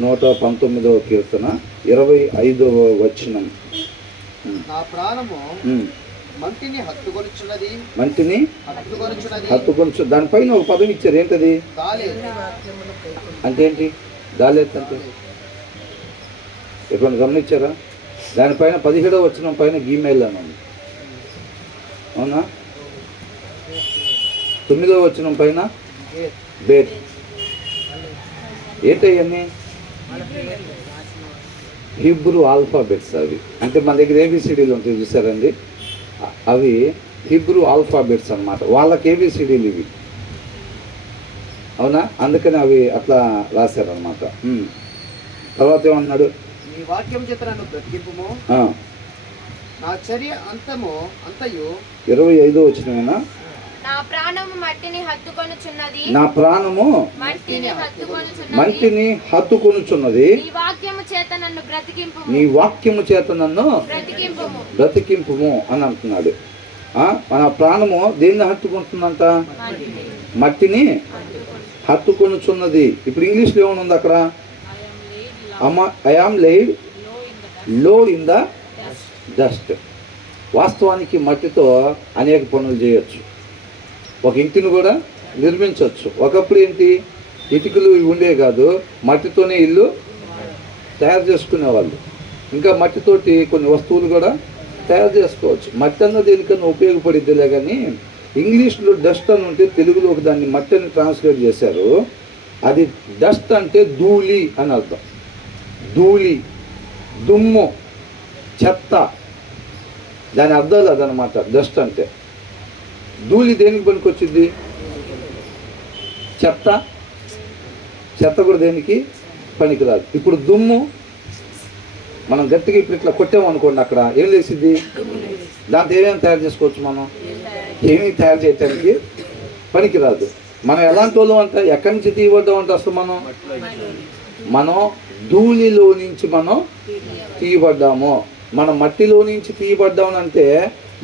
119వ కీర్తన 25వ వచనం. నా ప్రాణము మంటిని హత్తుకొనుచున్నది. దానిపైన ఒక పదం ఇచ్చారు, ఏంటది? అంటే ఏంటి దాలేత్ అంటే? ఎప్పుడు గమనించారా? దానిపైన 17వ వచనం పైన గీమెయిల్ అని ఉంది, అవునా? 9వ వచనం పైన బేట్. ఏంటయ్యన్నీ? హీబ్రూ ఆల్ఫాబెట్స్ అవి. అంటే మన దగ్గర ఏబిసిడీలు ఉంటాయి చూసారండి, అవి హీబ్రూ ఆల్ఫాబెట్స్ అన్నమాట. వాళ్ళకి ఏబిసిడీలు ఇవి, అవునా? అందుకని అవి అట్లా రాశారనమాట. తర్వాత ఏమన్నాడు? నీ వాక్యం చేత నన్ను బ్రతికింపుము, నా చర్య అంతయు 25వ వచనమేనా? నా ప్రాణము మంటిని హత్తుకొనుచున్నది, నీ వాక్యము చేత నన్ను బ్రతికింపుము అని అంటున్నాడు. మన ప్రాణము దేన్ని హత్తుకుంటుందంట? మట్టిని హత్తుకొనుచున్నది. ఇప్పుడు ఇంగ్లీష్లో ఏమనుంది అక్కడ? ఐ ఆమ్ లేడ్ లో ఇన్ ద డస్ట్. వాస్తవానికి మట్టితో అనేక పనులు చేయొచ్చు, ఒక ఇంటిని కూడా నిర్మించవచ్చు. ఒకప్పుడు ఏంటి, ఇటుకలు ఉండే కాదు, మట్టితోనే ఇల్లు తయారు చేసుకునేవాళ్ళు. ఇంకా మట్టితోటి కొన్ని వస్తువులు కూడా తయారు చేసుకోవచ్చు. మట్టి అన్న దేనికన్నా ఉపయోగపడిద్దిలే, కానీ ఇంగ్లీష్లో డస్ట్ అని ఉంటే తెలుగులోకి దాన్ని మట్టి అని ట్రాన్స్లేట్ చేశారు. అది డస్ట్ అంటే ధూళి అని అర్థం. ధూళి, దుమ్ము, చెత్త, దాని అర్థాలు అదనమాట డస్ట్ అంటే. ధూళి దేనికి పనికొచ్చింది? చెత్త కూడా దేనికి పనికిరాదు. ఇప్పుడు దుమ్ము మనం గట్టిగా ఇప్పుడు ఇట్లా కొట్టామనుకోండి, అక్కడ ఏం లేసిద్ది? దాంతో ఏమేమి తయారు చేసుకోవచ్చు మనం? ఏమీ తయారు చేయటానికి పనికిరాదు. మనం ఎలాంటి వాళ్ళం అంట? ఎక్కడి నుంచి తీయబడ్డాం అంటే అసలు మనం ధూళిలో నుంచి మనం తీయబడ్డాము. మనం మట్టిలో నుంచి తీయబడ్డాము అంటే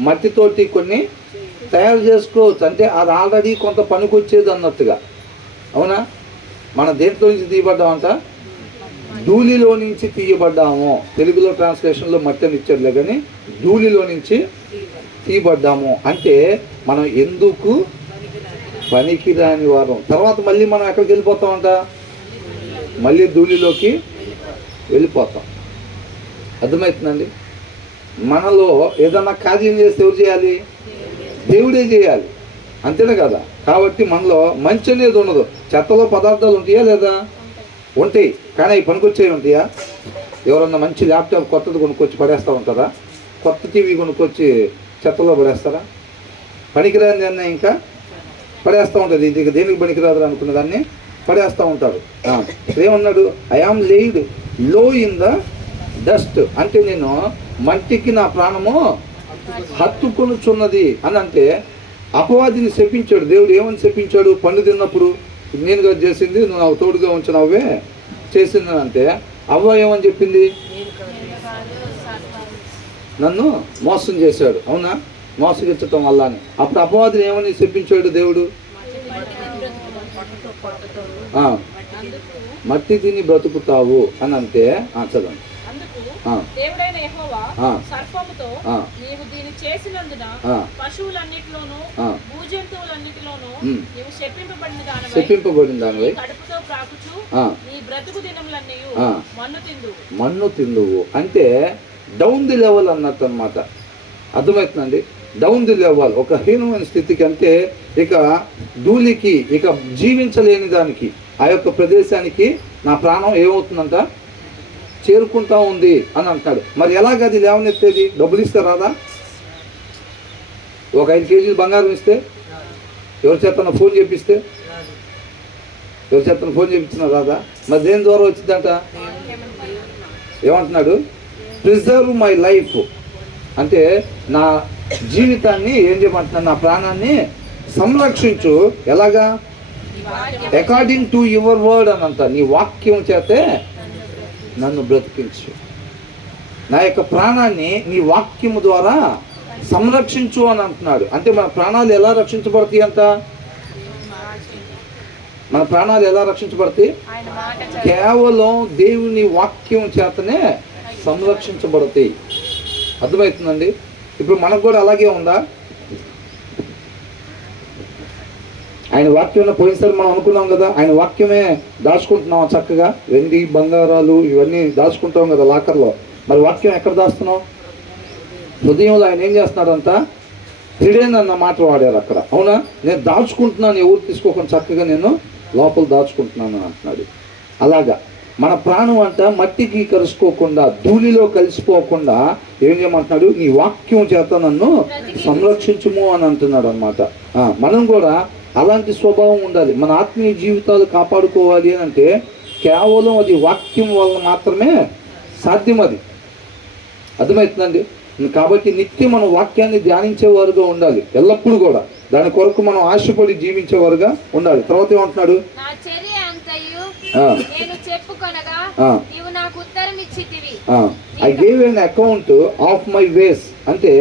మట్టితోటి కొన్ని తయారు చేసుకోవచ్చు, అంటే అది ఆల్రెడీ కొంత పనికొచ్చేది అన్నట్టుగా, అవునా? మనం దేంట్లో నుంచి తీయబడ్డామంట? ధూళిలో నుంచి తీయబడ్డాము. తెలుగులో ట్రాన్స్లేషన్లో మట్టి అని ఇచ్చారులే, కానీ ధూళిలో నుంచి తీయబడ్డాము అంటే మనం ఎందుకు పనికిరాని వారం. తర్వాత మళ్ళీ మనం ఎక్కడికి వెళ్ళిపోతామంట? మళ్ళీ ధూళిలోకి వెళ్ళిపోతాం. అర్థమవుతుందండి? మనలో ఏదన్నా కార్యం చేస్తే ఎవరు చేయాలి? దేవుడే చేయాలి, అంతేనా కదా? కాబట్టి మనలో మంచి అనేది ఉండదు. చెత్తలో పదార్థాలు ఉంటాయా లేదా? ఉంటాయి, కానీ అవి పనికొచ్చేవి ఉంటాయా? ఎవరన్నా మంచి ల్యాప్టాప్ కొత్తది కొనుక్కొచ్చి పడేస్తూ ఉంటారా? కొత్త టీవీ కొనుక్కొచ్చి చెత్తలో పడేస్తారా? పనికిరాని దాన్ని ఇంకా పడేస్తూ ఉంటుంది. ఇది దేనికి పనికిరాదు అనుకున్న దాన్ని పడేస్తూ ఉంటారు. ఏమన్నాడు? ఐ ఆమ్ లేడ్ లో ఇన్ ద డస్ట్ అంటే నేను మట్టికి నా ప్రాణము హత్తుకొనుచున్నది అని. అంటే అపవాదిని శపించాడు దేవుడు. ఏమని శపించాడు? పండు తిన్నప్పుడు నేనుగా చేసింది నువ్వు నాకు తోడుగా ఉంచినవే చేసింది అంటే, అవ్వ ఏమని చెప్పింది? నన్ను మోసం చేశాడు, అవునా? మోసగించటం వల్ల అని. అప్పుడు అపవాదిని ఏమని శపించాడు దేవుడు? మట్టి తిని బ్రతుకుతావు అని అంటే. చదవండి. దేవుడైన యెహోవా సర్పముతో, నీవు దీన్ని చేసినందున పశువులన్నిటిలోనూ భూజంతువులన్నిటిలోనూ నీవు శపింపబడిన దానివై కడుపుతో ప్రాకుచు నీ బ్రతుకు దినములన్నీయు మన్ను తిందువు అంటే డౌన్ ది లెవెల్ అన్నట్టు అన్నమాట. అర్థమవుతుందండి? డౌన్ ది లెవెల్, ఒక హీనమైన స్థితికి. అంటే ఇక ధూళికి, ఇక జీవించలేని దానికి, ఆ యొక్క ప్రదేశానికి నా ప్రాణం ఏమవుతుందంట? చేరుకుంటా ఉంది అని అంటాడు. మరి ఎలాగది లేవనెత్తేది? డబ్బులు ఇస్తే రాదా? ఒక 5 కేజీలు బంగారం ఇస్తే, ఎవరి చేతన ఫోన్ చేపిస్తే, ఎవరి చేతన ఫోన్ చేపించినా రాదా? మరి దేని ద్వారా వచ్చిందంట? ఏమంటున్నాడు? ప్రిజర్వ్ మై లైఫ్ అంటే నా జీవితాన్ని ఏం చేయమంటున్నాను? నా ప్రాణాన్ని సంరక్షించు. ఎలాగా? అకార్డింగ్ టు యువర్ వర్డ్ అని అంట. నీ వాక్యం చేతే నన్ను బ్రతికించు. నా యొక్క ప్రాణాన్ని నీ వాక్యము ద్వారా సంరక్షించు అని అంటున్నాడు. అంటే మన ప్రాణాలు ఎలా రక్షించబడతాయి అంట? మన ప్రాణాలు ఎలా రక్షించబడతాయి? ఆయన మాట కేవలం దేవుని వాక్యం చేతనే సంరక్షించబడతాయి. అర్థమవుతుందండి? ఇప్పుడు మనకు కూడా అలాగే ఉందా? ఆయన వాక్యం పోయినసారి మనం అనుకున్నాం కదా, ఆయన వాక్యమే దాచుకుంటున్నాం చక్కగా, వెండి బంగారాలు ఇవన్నీ దాచుకుంటాం కదా లాకర్లో. మరి వాక్యం ఎక్కడ దాస్తున్నాం? హృదయంలో. ఆయన ఏం చేస్తున్నాడంట? తిడేనన్న మాట వాడారు అక్కడ. అవునా? నేను దాచుకుంటున్నాను, ఎవరు తీసుకోకుండా చక్కగా నేను లోపల దాచుకుంటున్నాను అంటున్నాడు. అలాగా మన ప్రాణం అంట మట్టికి కలుసుకోకుండా, ధూళిలో కలిసిపోకుండా ఏం చేయమంటున్నాడు? నీ వాక్యం చేత నన్ను సంరక్షించుము అని అంటున్నాడు అనమాట. మనం కూడా అలాంటి స్వభావం ఉండాలి. మన ఆత్మీయ జీవితాలు కాపాడుకోవాలి అని అంటే కేవలం అది వాక్యం వల్ల మాత్రమే సాధ్యం. అది అర్థమవుతుందండి? కాబట్టి నిత్యం మనం వాక్యాన్ని ధ్యానించేవారుగా ఉండాలి ఎల్లప్పుడూ కూడా. దాని కొరకు మనం ఆశపడి జీవించేవారుగా ఉండాలి. తర్వాత ఏమంటున్నాడు? నా చర్య అంతయు నేను చెప్పుకొనగా నీవు నాకు ఉత్తరం ఇచ్చితివి. I gave an account of my ways. అంటే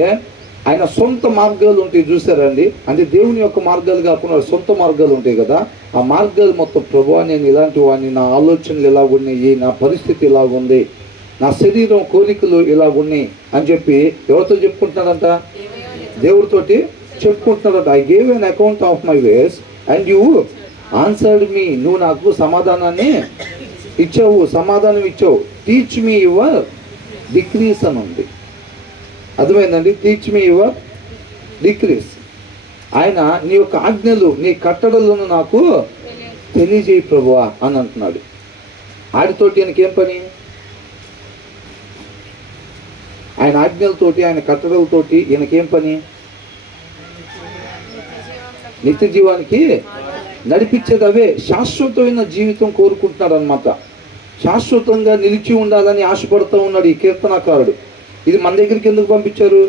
ఆయన సొంత మార్గాలు ఉంటాయి, చూసారండి? అంటే దేవుని యొక్క మార్గాలు కాకుండా సొంత మార్గాలు ఉంటాయి కదా, ఆ మార్గాలు మొత్తం ప్రభువా నేను ఇలాంటి వాడిని, నా ఆలోచనలు ఇలాగున్నాయి, నా పరిస్థితి ఇలాగుంది, నా శరీరం కోరికలు ఇలాగున్నాయి అని చెప్పి ఎవరితో చెప్పుకుంటున్నాడంట? దేవుడితోటి చెప్పుకుంటున్నాడంట. I gave an account of my ways and you answered me. నువ్వు నాకు సమాధానాన్ని ఇచ్చావు, సమాధానం ఇచ్చావు. టీచ్ మీ యువర్ డిక్రీస్ అని ఉంది. అర్థమైందండి? Teach me your decrease. ఆయన నీ యొక్క ఆజ్ఞలు, నీ కట్టడలను నాకు తెలియజేయి ప్రభువా అని అంటున్నాడు. ఆడితోటి ఆయనకేం పని? ఆయన ఆజ్ఞలతోటి, ఆయన కట్టడలతోటి ఈయనకేం పని? నిత్య జీవానికి నడిపించేది అవే. శాశ్వతమైన జీవితం కోరుకుంటున్నాడు అనమాట. శాశ్వతంగా నిలిచి ఉండాలని ఆశపడుతూ ఉన్నాడు ఈ కీర్తనాకారుడు. ఇది మన దగ్గరికి ఎందుకు పంపించారు?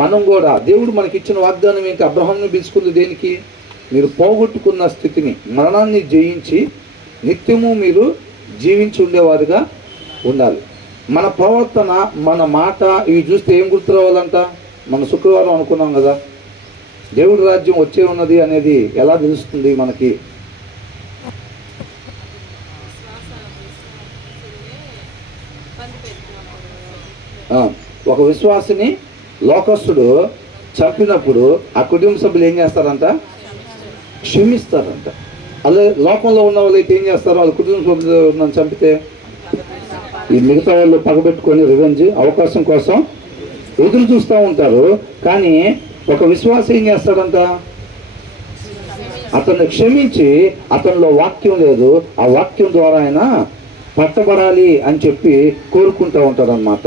మనం కూడా, దేవుడు మనకి ఇచ్చిన వాగ్దానం ఏంటి? అబ్రహాంను పిలుచుకుంది దేనికి? మీరు పోగొట్టుకున్న స్థితిని, మరణాన్ని జయించి నిత్యము మీరు జీవించి ఉండేవారుగా ఉండాలి. మన ప్రవర్తన, మన మాట ఇవి చూస్తే ఏం గుర్తు రావాలంట? మన శుక్రవారం అనుకున్నాం కదా, దేవుడి రాజ్యం వచ్చే ఉన్నది అనేది ఎలా తెలుస్తుంది మనకి? ఒక విశ్వాసిని లోకస్తుడు చంపినప్పుడు ఆ కుటుంబ సభ్యులు ఏం చేస్తారంట? క్షమిస్తారంట. అలా లోకంలో ఉన్న వాళ్ళు అయితే ఏం చేస్తారు? వాళ్ళ కుటుంబ సభ్యులను చంపితే ఈ మిగతా వాళ్ళు పగబెట్టుకొని రివెంజ్ అవకాశం కోసం ఎదురు చూస్తూ ఉంటారు. కానీ ఒక విశ్వాసం ఏం చేస్తాడంట? అతన్ని క్షమించి, అతనిలో వాక్యం లేదు, ఆ వాక్యం ద్వారా ఆయన పట్టబడాలి అని చెప్పి కోరుకుంటూ ఉంటాడు అన్నమాట.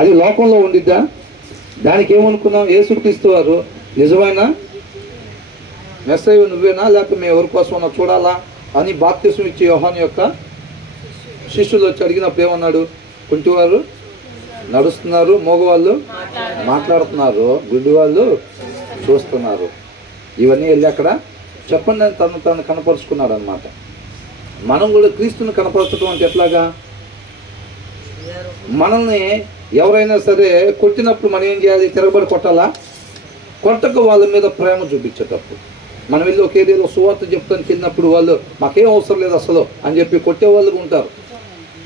అది లోకంలో ఉండిద్దా? దానికి ఏమనుకున్నాం? యేసుక్రీస్తు వారు నిజమైన మెస్సయ్య నువ్వేనా, లేకపోతే మేము ఎవరి కోసం చూడాలా అని బాప్తిసం ఇచ్చి యోహాను యొక్క శిష్యులు వచ్చి అడిగినప్పుడు ఏమన్నాడు? కుంటివారు నడుస్తున్నారు, మగవాళ్ళు మాట్లాడుతున్నారు, గుడ్డి వాళ్ళు చూస్తున్నారు. ఇవన్నీ వెళ్ళి అక్కడ చెప్పండి అని తను కనపరుచుకున్నాడు అనమాట. మనం కూడా క్రీస్తుని కనపరచడం అంటే ఎట్లాగా? మనల్ని ఎవరైనా సరే కొట్టినప్పుడు మనం ఏం చేయాలి? తిరగబడి కొట్టాలా? కొట్టక వాళ్ళ మీద ప్రేమ చూపించేటప్పుడు. మనం వెళ్ళి ఒక ఏరియాలో సువార్త చెప్తానికి వెళ్ళినప్పుడు వాళ్ళు మాకేం అవసరం లేదు అసలు అని చెప్పి కొట్టే వాళ్ళు ఉంటారు.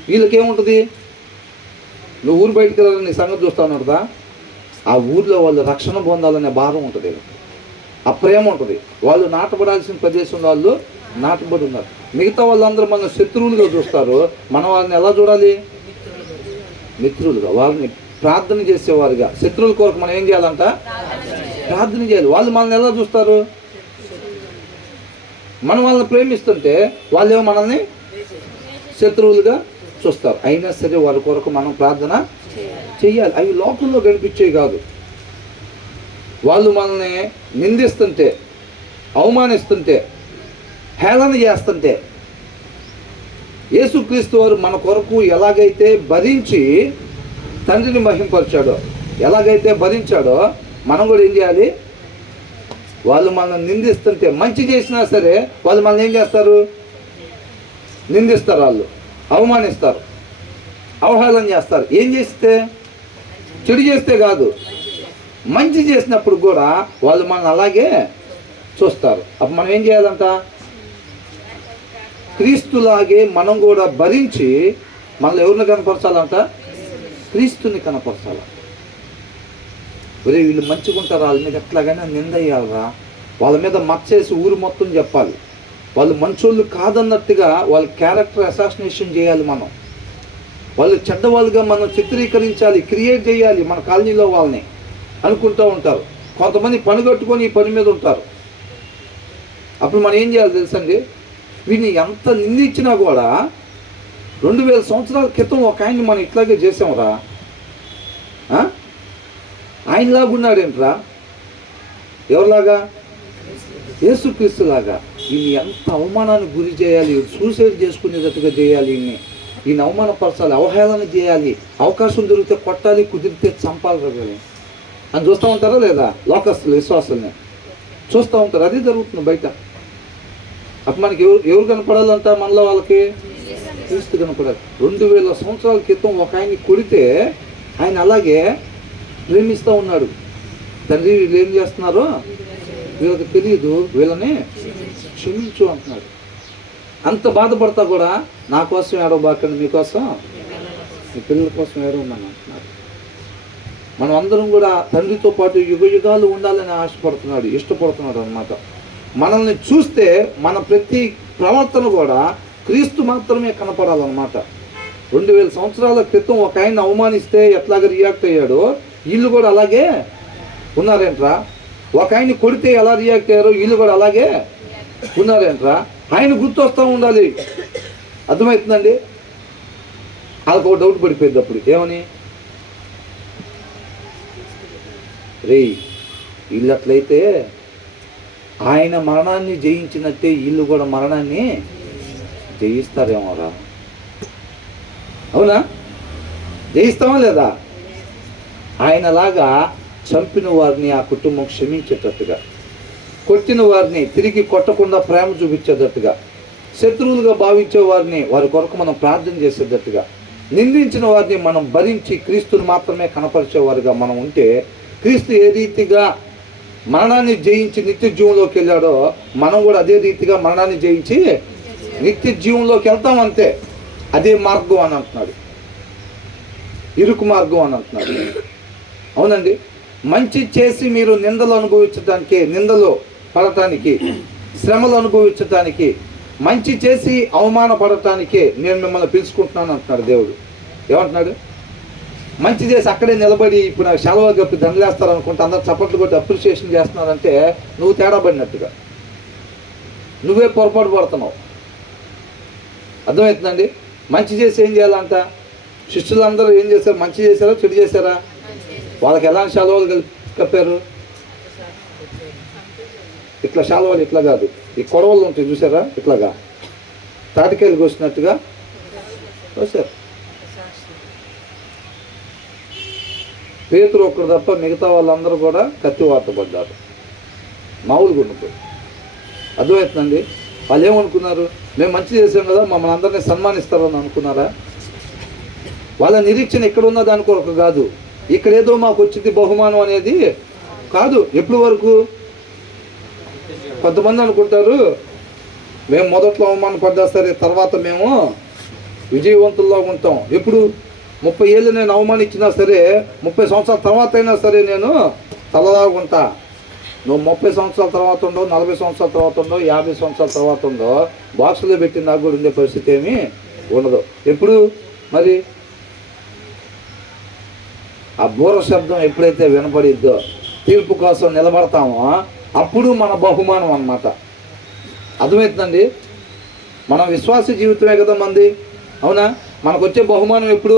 వీళ్ళకేముంటుంది? నువ్వు ఊరు బయటికి వెళ్ళాలని నీ సంగతి చూస్తా ఉన్నదా? ఆ ఊర్లో వాళ్ళు రక్షణ పొందాలనే భారం ఉంటుంది, ఆ ప్రేమ ఉంటుంది. వాళ్ళు నాటబడాల్సిన ప్రదేశంలో వాళ్ళు నాటబడి ఉన్నారు. మిగతా వాళ్ళందరూ మన శత్రువులుగా చూస్తారు. మనం వాళ్ళని ఎలా చూడాలి? మిత్రులుగా, వాళ్ళని ప్రార్థన చేసేవారుగా. శత్రువుల కొరకు మనం ఏం చేయాలంట? ప్రార్థన చేయాలి. వాళ్ళు మనల్ని ఎలా చూస్తారు? మనం వాళ్ళని ప్రేమిస్తుంటే వాళ్ళేమో మనల్ని శత్రువులుగా చూస్తారు. అయినా సరే వాళ్ళ కొరకు మనం ప్రార్థన చెయ్యాలి. అవి లోకంలో కనిపించేవి కాదు. వాళ్ళు మనల్ని నిందిస్తుంటే, అవమానిస్తుంటే, హేళన చేస్తుంటే, యేసుక్రీస్తు వారు మన కొరకు ఎలాగైతే భరించి తండ్రిని మహింపరిచాడో, ఎలాగైతే భరించాడో మనం కూడా ఏం చేయాలి? వాళ్ళు మనల్ని నిందిస్తుంటే, మంచి చేసినా సరే వాళ్ళు మనల్ని ఏం చేస్తారు? నిందిస్తారు, వాళ్ళు అవమానిస్తారు, అవహేళన చేస్తారు. ఏం చేస్తే? చెడు చేస్తే కాదు, మంచి చేసినప్పుడు కూడా వాళ్ళు మనల్ని అలాగే చూస్తారు. అప్పుడు మనం ఏం చేయాలంట? క్రీస్తులాగే మనం కూడా భరించి మనల్ని ఎవరిని కనపరచాలంట? క్రీస్తుని కనపరచాల. ఒరే వీళ్ళు మంచిగా ఉంటారు, వాళ్ళ మీద ఎట్లాగైనా నిందయ్యాలరా, వాళ్ళ మీద మచ్చేసి ఊరు మొత్తం చెప్పాలి, వాళ్ళు మంచోళ్ళు కాదన్నట్టుగా వాళ్ళ క్యారెక్టర్ అసాసినేషన్ చేయాలి, మనం వాళ్ళు చెడ్డవాళ్ళుగా మనం చిత్రీకరించాలి, క్రియేట్ చేయాలి మన కాలనీలో వాళ్ళని అనుకుంటూ ఉంటారు. కొంతమంది పని కట్టుకొని ఈ పని మీద ఉంటారు. అప్పుడు మనం ఏం చేయాలి తెలుసండి? వీడిని ఎంత నిందించినా కూడా 2000 సంవత్సరాల క్రితం ఒక ఆయన్ని మనం ఇట్లాగే చేసాంరా, ఆయనలాగా ఉన్నాడేంట్రా? ఎవరిలాగా? యేసుక్రీస్తులాగా. ఈయన ఎంత అవమానానికి గురి చేయాలి, సూసైడ్ చేసుకునేటట్టుగా చేయాలి, ఈయన అవమానపరచాలి, అవహేళన చేయాలి, అవకాశం దొరికితే కొట్టాలి, కుదిరితే చంపాలి రవి అని చూస్తూ ఉంటారా లేదా? లోకస్తులు, విశ్వాసుల్ని చూస్తూ ఉంటారు. అది జరుగుతుంది బయట. అప్పుడు మనకి ఎవరు కనపడాలంట? మనలో వాళ్ళకి క్రీస్తు కనపడాలి. 2000 సంవత్సరాల క్రితం ఒక ఆయన్ని కొడితే ఆయన అలాగే ప్రేమిస్తూ ఉన్నాడు. తండ్రి వీళ్ళు ఏం చేస్తున్నారో వీళ్ళకి తెలియదు, వీళ్ళని క్షమించు అంటున్నాడు. అంత బాధపడతా కూడా నా కోసం ఏడవబాకండి, మీకోసం, మీ పిల్లల కోసం ఏడవమని అంటున్నాడు. మనం అందరం కూడా తండ్రితో పాటు యుగ యుగాలు ఉండాలని ఆశపడుతున్నాడు, ఇష్టపడుతున్నాడు అన్నమాట. మనల్ని చూస్తే మన ప్రతి ప్రవర్తన కూడా క్రీస్తు మాత్రమే కనపడాలన్నమాట. 2000 సంవత్సరాల క్రితం ఒక ఆయన అవమానిస్తే ఎట్లాగా రియాక్ట్ అయ్యాడో వీళ్ళు కూడా అలాగే ఉన్నారేంట్రా? ఒక ఆయన్ని కొడితే ఎలా రియాక్ట్ అయ్యారో వీళ్ళు కూడా అలాగే ఉన్నారేంట్రా? ఆయన గుర్తొస్తూ ఉండాలి. అర్థమవుతుందండి? వాళ్ళకు ఒక డౌట్ పడిపోయింది అప్పుడు. ఏమని? రే వీళ్ళు అట్లయితే ఆయన మరణాన్ని జయించినట్టే వీళ్ళు కూడా మరణాన్ని జయిస్తారేమోరా. అవునా? జయిస్తామా లేదా? ఆయనలాగా చంపిన వారిని ఆ కుటుంబం క్షమించేటట్టుగా, కొట్టిన వారిని తిరిగి కొట్టకుండా ప్రేమ చూపించేటట్టుగా, శత్రువులుగా భావించే వారిని వారి కొరకు మనం ప్రార్థన చేసేటట్టుగా, నిందించిన వారిని మనం భరించి క్రీస్తుని మాత్రమే కనపరిచేవారుగా మనం ఉంటే, క్రీస్తు ఏ రీతిగా మరణాన్ని జయించి నిత్య జీవంలోకి వెళ్ళాడో మనం కూడా అదే రీతిగా మరణాన్ని జయించి నిత్య జీవంలోకి వెళ్తాం. అంతే. అదే మార్గం అని అంటున్నాడు, ఇరుకు మార్గం అని అంటున్నాడు. అవునండి. మంచి చేసి మీరు నిందలు అనుభవించడానికి, నిందలు పడటానికి, శ్రమలు అనుభవించటానికి, మంచి చేసి అవమానపడటానికి నేను మిమ్మల్ని పిలుచుకుంటున్నాను అంటున్నాడు దేవుడు. ఏమంటున్నాడు? మంచి చేసి అక్కడే నిలబడి ఇప్పుడు నాకు సెలవు గప్పి దండలేస్తారు అనుకుంటే అందరు చప్పట్లు కొట్టి అప్రిషియేషన్ చేస్తున్నారంటే నువ్వు తేడా పడినట్టుగా, నువ్వే పొరపాటు పడుతున్నావు. అర్థమవుతుందండి? మంచి చేసి ఏం చేయాలంట? శిష్యులందరూ ఏం చేశారు? మంచి చేశారా, చెడు చేశారా? వాళ్ళకి ఎలాంటి శాలువాలు కప్పారు? ఇట్లా శాలువాలు ఇట్లా కాదు, ఈ కొడవలు ఉంటాయి చూసారా, ఇట్లాగా తాటికాయలు కోసినట్టుగా కోసారు. పేతురు ఒక్కడు తప్ప మిగతా వాళ్ళందరూ కూడా కత్తివాత పడ్డారు, మామూలుగా ఉండిపోయి. అర్థమవుతుందండి? వాళ్ళు ఏమనుకున్నారు? మేము మంచి చేసాం కదా మమ్మల్ని అందరినీ సన్మానిస్తారని అనుకున్నారా? వాళ్ళ నిరీక్షణ ఇక్కడ ఉన్న దాని కొరకు కాదు, ఇక్కడేదో మాకు వచ్చింది బహుమానం అనేది కాదు. ఎప్పటి వరకు? కొంతమంది అనుకుంటారు మేము మొదట్లో అవమానం పడ్డా సరే తర్వాత మేము విజయవంతుల్లో ఉంటాం. ఎప్పుడు? 30 ఏళ్ళు నేను అవమానించినా సరే 30 సంవత్సరాల తర్వాత అయినా సరే నేను తలలాగా ఉంటా. నువ్వు 30 సంవత్సరాల తర్వాత ఉండో, 40 సంవత్సరాల తర్వాత ఉండో, 50 సంవత్సరాల తర్వాత ఉండో, బాక్సులో పెట్టి నాకు కూడా ఉండే పరిస్థితి ఏమీ ఉండదు. ఎప్పుడు మరి ఆ బూర శబ్దం ఎప్పుడైతే వినపడిద్దో, తీర్పు కోసం నిలబడతామో అప్పుడు మన బహుమానం అన్నమాట. అర్థమవుతుందండి? మన విశ్వాస జీవితమే కదా మంది. అవునా? మనకు వచ్చే బహుమానం ఎప్పుడు?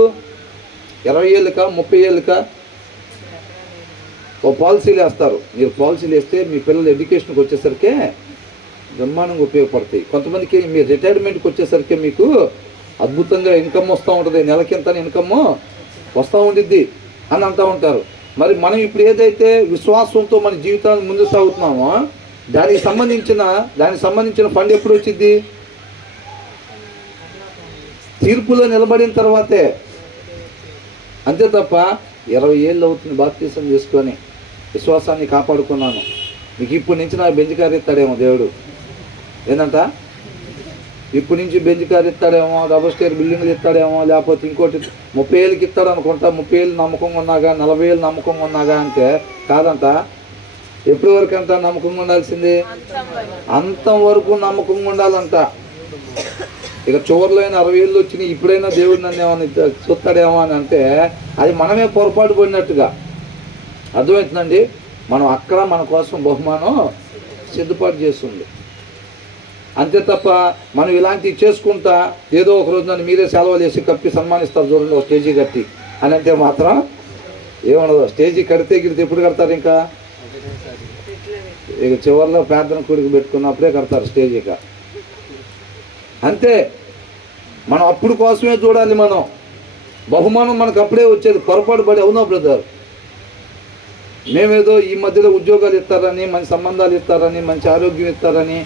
20 ఏళ్ళకా 30 ఏళ్ళకా ఓ పాలసీలు వేస్తారు. మీరు పాలసీలు వేస్తే మీ పిల్లలు ఎడ్యుకేషన్కి వచ్చేసరికి బ్రహ్మాండంగా ఉపయోగపడతాయి. కొంతమందికి మీ రిటైర్మెంట్కి వచ్చేసరికి మీకు అద్భుతంగా ఇన్కమ్ వస్తూ ఉంటుంది, నెలకింత ఇన్కమ్ వస్తూ ఉండిద్ది అని అంటూ ఉంటారు. మరి మనం ఇప్పుడు ఏదైతే విశ్వాసంతో మన జీవితాన్ని ముందు సాగుతున్నామో దానికి సంబంధించిన ఫండ్ ఎప్పుడు వచ్చింది? తీర్పులో నిలబడిన తర్వాతే. అంతే తప్ప 20 ఏళ్ళు అవుతుంది బాప్తీసం చేసుకొని విశ్వాసాన్ని కాపాడుకున్నాను, మీకు ఇప్పటి నుంచి నా బెంచ్ కారు ఇస్తాడేమో దేవుడు. ఏంటంట? ఇప్పటి నుంచి బెంచ్ కార్ ఇస్తాడేమో, డబుల్ స్టేర్ బిల్డింగ్లు ఇస్తాడేమో, లేకపోతే ఇంకోటి 30,000కి ఇస్తాడు అనుకుంటా. 30,000 నమ్మకంగా ఉన్నాగా, 40,000 నమ్మకంగా ఉన్నాగా అంటే కాదంట. ఎప్పటి వరకు అంట నమ్మకంగా ఉండాల్సింది? అంతం వరకు నమ్మకంగా ఉండాలంట. ఇక చివరిలో అయినా 60,000 వచ్చినాయి, ఇప్పుడైనా దేవుడు నన్ను ఏమైనా చూస్తాడేమో అని అంటే అది మనమే పొరపాటు పడినట్టుగా. అర్థమవుతుందండి? మనం అక్కడ మన కోసం బహుమానం సిద్ధపాటు చేస్తుంది. అంతే తప్ప మనం ఇలాంటివి చేసుకుంటా ఏదో ఒక రోజు నన్ను మీరే సెలవులు వేసి కప్పి సన్మానిస్తారు చూడండి ఒక స్టేజీ కట్టి అని అంటే మాత్రం ఏమన్నదో. స్టేజీ కడితే గిడితే ఎప్పుడు కడతారు? ఇంకా ఇక చివరిలో ప్రార్థన కూడికి పెట్టుకున్నప్పుడే కడతారు స్టేజీగా. అంతే. మనం అప్పుడు కోసమే చూడాలి. మనం బహుమానం మనకు అప్పుడే వచ్చేది. పొరపాటు పడి అవునా బ్రదర్? మేమేదో ఈ మధ్యలో ఉద్యోగాలు ఇస్తారని, మంచి సంబంధాలు ఇస్తారని, మంచి ఆరోగ్యం ఇస్తారని,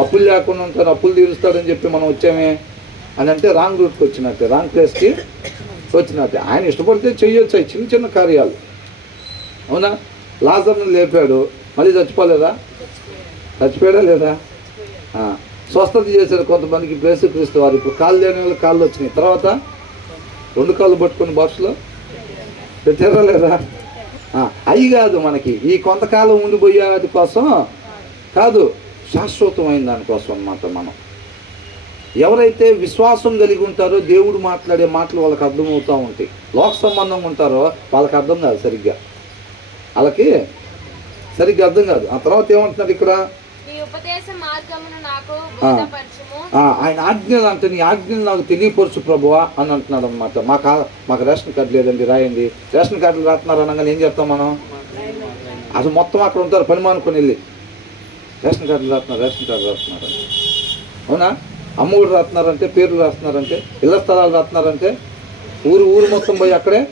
అప్పులు లేకుండా ఉంటారు, అప్పులు తీరుస్తాడని చెప్పి మనం వచ్చామే అని అంటే రాంగ్ రూట్కి వచ్చినట్టే, రాంగ్ ప్లేస్కి వచ్చినట్టే. ఆయన ఇష్టపడితే చేయొచ్చు అవి చిన్న చిన్న కార్యాలు. అవునా? లాజర్ని లేపాడు, మళ్ళీ చచ్చిపోలేదా? చచ్చిపోయాడా లేదా? స్వస్థత చేశారు కొంతమందికి యేసుక్రీస్తు వారు. ఇప్పుడు కాళ్ళు లేని వాళ్ళకి కాళ్ళు వచ్చినాయి. తర్వాత 2 కాళ్ళు పట్టుకుని బాక్స్లో పెట్టారా లేదా? అవి కాదు మనకి ఈ కొంతకాలం ఉండిపోయేది కోసం కాదు, శాశ్వతమైన దానికోసం అన్నమాట. మనం ఎవరైతే విశ్వాసం కలిగి ఉంటారో దేవుడు మాట్లాడే మాటలు వాళ్ళకి అర్థమవుతూ ఉంటాయి. లోక సంబంధంగా ఉంటారో వాళ్ళకి అర్థం కాదు సరిగ్గా, వాళ్ళకి సరిగ్గా అర్థం కాదు. ఆ తర్వాత ఏమంటున్నారు ఇక్కడ? ఆయన ఆజ్ఞలు అంటే నీ ఆజ్ఞలు నాకు తెలియపరచు ప్రభువా అని అంటున్నాడు అనమాట. మాకు రేషన్ కార్డు లేదండి, రాయండి. రేషన్ కార్డులు రాస్తున్నారు అనగానే ఏం చెప్తాం మనం? అసలు మొత్తం అక్కడ ఉంటారు పని మానుకొని వెళ్ళి రేషన్ కార్డులు రాస్తున్నారు. అవునా? అమ్మఒడి రాస్తున్నారంటే, పేర్లు రాస్తున్నారంటే, ఇళ్ల స్థలాలు రాస్తున్నారంటే, ఊరు మొత్తం పోయి అక్కడే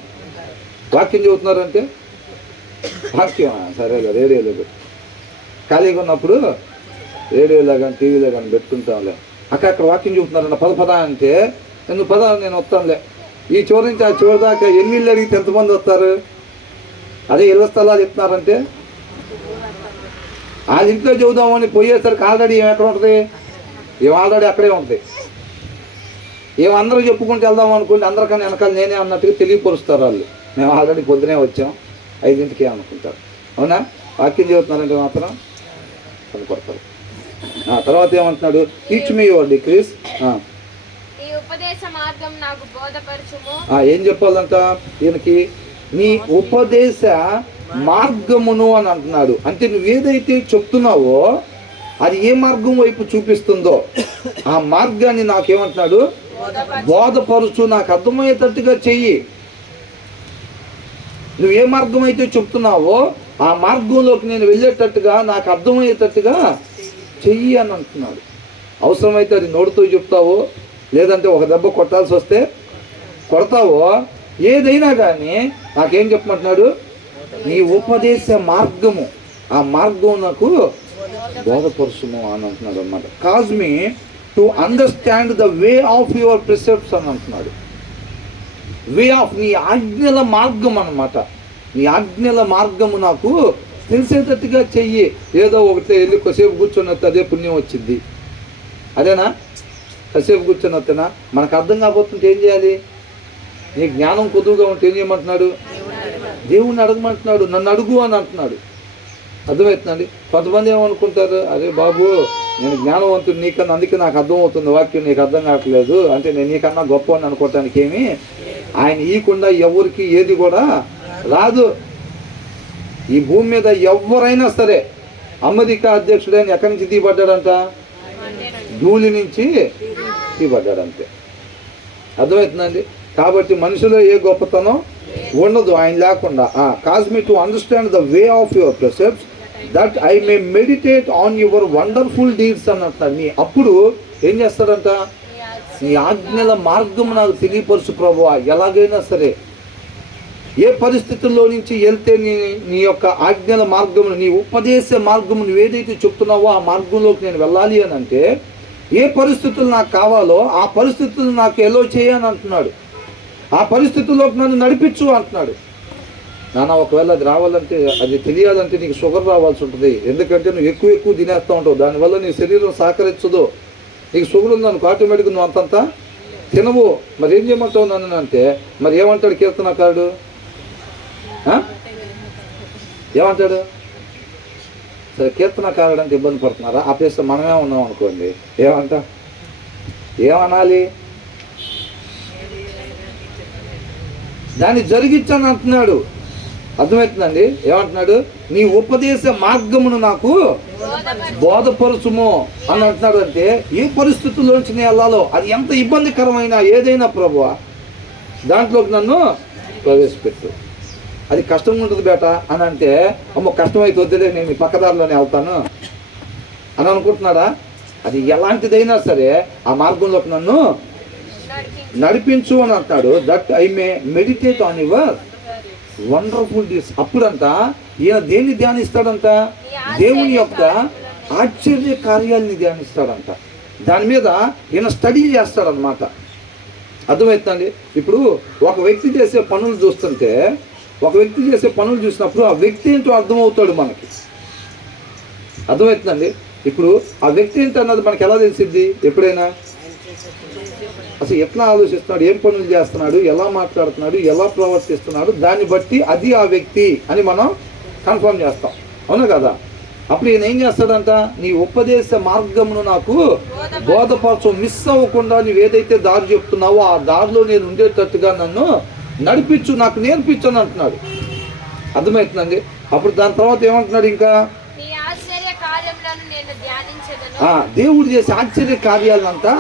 వాక్యం చెబుతున్నారంటే వాక్యం సరేలే రేడియోలో పెట్టు. ఖాళీగా ఉన్నప్పుడు రేడియోలో కానీ టీవీలో కానీ పెట్టుకుంటాంలే. అక్కడ వాక్యం చూపుతున్నారన్న పద అంటే ఎందుకు పద నేను వస్తానులే. ఈ చివరి నుంచి ఆ చివరి దాకా ఎన్ని ఇళ్ళు అడిగితే ఎంతమంది వస్తారు? అదే ఇళ్ల స్థలాలు ఇస్తున్నారంటే వాళ్ళ ఇంట్లో చెబుదామని పోయేసరికి ఆల్రెడీ ఏమి ఎక్కడ ఉంటుంది? ఆల్రెడీ అక్కడే ఉంటుంది. అందరూ చెప్పుకుంటూ వెళ్దాం అనుకోండి, అందరికన్నా వెనకాల నేనే అన్నట్టుగా తెలియపరుస్తారు వాళ్ళు. మేము ఆల్రెడీ పొద్దునే వచ్చాం 5ంటికే అనుకుంటారు. అవునా? వాక్యం చెబుతున్నారంటే మాత్రం కనపడతారు. తర్వాత ఏమంటున్నాడు? Teach me your decrease. ఏం చెప్పాలంట ఈయనకి? నీ ఉపదేశ మార్గమును అని అంటున్నాడు. అంటే నువ్వేదైతే చెప్తున్నావో అది ఏ మార్గం వైపు చూపిస్తుందో ఆ మార్గాన్ని నాకేమంటున్నాడు? బోధపరుచు, నాకు అర్థమయ్యేటట్టుగా చెయ్యి. నువ్వు ఏ మార్గం అయితే చెప్తున్నావో ఆ మార్గంలోకి నేను వెళ్ళేటట్టుగా, నాకు అర్థమయ్యేటట్టుగా చెయ్యి అని అంటున్నాడు. అవసరమైతే అది నోటితో చెప్తావో, లేదంటే ఒక దెబ్బ కొట్టాల్సి వస్తే కొడతావో, ఏదైనా కానీ నాకేం చెప్పమంటున్నాడు? నీ ఉపదేశ మార్గము, ఆ మార్గం నాకు బోధపరుచుము అని అంటున్నాడు అన్నమాట. Cause me to understand the way of your precepts అని అంటున్నాడు. వే ఆఫ్, నీ ఆజ్ఞల మార్గం అన్నమాట. నీ ఆజ్ఞల మార్గము నాకు తెలిసేటట్టుగా చెయ్యి. ఏదో ఒకటి వెళ్ళి కొసేపు కూర్చొని వస్తే అదే పుణ్యం వచ్చింది. అదేనా? కాసేపు కూర్చొని వస్తేనా? మనకు అర్థం కాకపోతుంటే ఏం చేయాలి? నీ జ్ఞానం కొద్దుగా ఉంటే ఏం చేయమంటున్నాడు? దేవుణ్ణి అడగమంటున్నాడు. నన్ను అడుగు అని అంటున్నాడు. అర్థమవుతుందండి? కొంతమంది ఏమనుకుంటారు, అరే బాబు నేను జ్ఞానవంతుడు నీకన్నా, అందుకే నాకు అర్థమవుతుంది వాక్యం, నీకు అర్థం కావట్లేదు అంటే నేను నీకన్నా గొప్ప అని అనుకోవటానికి ఏమి ఆయన ఈకుండా ఎవరికి ఏది కూడా రాదు. ఈ భూమి మీద ఎవరైనా సరే, అమెరికా అధ్యక్షుడైన ఎక్కడి నుంచి తీయబడ్డాడంట? ధూళి నుంచి తీయబడ్డాడంతే. అర్థమవుతుందండి? కాబట్టి మనిషిలో ఏ గొప్పతనం ఉండదు ఆయన లేకుండా. Cause me to understand the way of your precepts that I may meditate on your wonderful deeds అని అంటాడు. అప్పుడు ఏం చేస్తాడంట? నీ ఆజ్ఞల మార్గం నాకు తెలియపరచు ప్రభువా. ఎలాగైనా సరే, ఏ పరిస్థితుల్లో నుంచి వెళ్తే నీ యొక్క ఆజ్ఞల మార్గమును, నీ ఉపదేశ మార్గము నువ్వు ఏదైతే చెప్తున్నావో ఆ మార్గంలోకి నేను వెళ్ళాలి అని అంటే, ఏ పరిస్థితులు నాకు కావాలో ఆ పరిస్థితులు నాకు ఎలో చేయని అంటున్నాడు. ఆ పరిస్థితుల్లోకి నన్ను నడిపించు అంటున్నాడు. నాన్న ఒకవేళ అది రావాలంటే, అది తెలియాలంటే నీకు షుగర్ రావాల్సి ఉంటుంది. ఎందుకంటే నువ్వు ఎక్కువ తినేస్తూ ఉంటావు, దానివల్ల నీ శరీరం సహకరించదు. నీకు షుగర్ ఉందనుకో ఆటోమేటిక్గా నువ్వు అంతంతా తినవు. మరి ఏం చేయమంటావు నన్ను అంటే, మరి ఏమంటాడు కీర్తనకారుడు? ఏమంటాడు? సరే, కీర్తనకారుడు అంటే ఇబ్బంది పడుతున్నారా? ఆ ప్లేస్లో మనమే ఉన్నాం అనుకోండి, ఏమనాలి? దాన్ని జరిగించని అంటున్నాడు. అర్థమవుతుందండి? ఏమంటున్నాడు? నీ ఉపదేశ మార్గమును నాకు బోధపరుచుము అని అంటున్నాడు. అంటే ఏ పరిస్థితుల్లోంచి నేను వెళ్ళాలో, అది ఎంత ఇబ్బందికరమైన ఏదైనా ప్రభువా దాంట్లోకి నన్ను ప్రవేశపెట్టు. అది కష్టంగా ఉంటుంది బేట అని అంటే, అమ్మో కష్టమైతే వద్దులే నేను ఈ పక్కదారిలోనే వెళ్తాను అని అనుకుంటున్నాడా? అది ఎలాంటిదైనా సరే ఆ మార్గంలోకి నన్ను నడిపించు అని అంటున్నాడు. That I may meditate on your wonderful deeds. అప్పుడంట ఈయన దేన్ని ధ్యానిస్తాడంట? దేవుని యొక్క ఆశ్చర్య కార్యాలని ధ్యానిస్తాడంట. దాని మీద ఈయన స్టడీ చేస్తాడనమాట. అర్థమవుతుందండి? ఇప్పుడు ఒక వ్యక్తి చేసే పనులు చూస్తుంటే, ఒక వ్యక్తి చేసే పనులు చూసినప్పుడు ఆ వ్యక్తి ఏంటో అర్థమవుతాడు మనకి. అర్థమవుతుందండి? ఇప్పుడు ఆ వ్యక్తి ఏంటో అన్నది మనకి ఎలా తెలిసిద్ది? ఎప్పుడైనా అసలు ఎట్లా ఆలోచిస్తున్నాడు, ఏం పనులు చేస్తున్నాడు, ఎలా మాట్లాడుతున్నాడు, ఎలా ప్రవర్తిస్తున్నాడు, దాన్ని బట్టి అది ఆ వ్యక్తి అని మనం కన్ఫర్మ్ చేస్తాం. అవునా కదా? అప్పుడు ఈయన ఏం చేస్తాడంట? నీ ఉపదేశ మార్గమును నాకు బోధపరచు, మిస్ అవ్వకుండా నువ్వు ఏదైతే దారి చెప్తున్నావో ఆ దారిలో నేను ఉండేటట్టుగా నన్ను నడిపించు, నాకు నేర్పించు అని అంటున్నాడు. అర్థమవుతుందండి? అప్పుడు దాని తర్వాత ఏమంటున్నాడు? ఇంకా దేవుడు చేసే ఆశ్చర్య కార్యాలంతా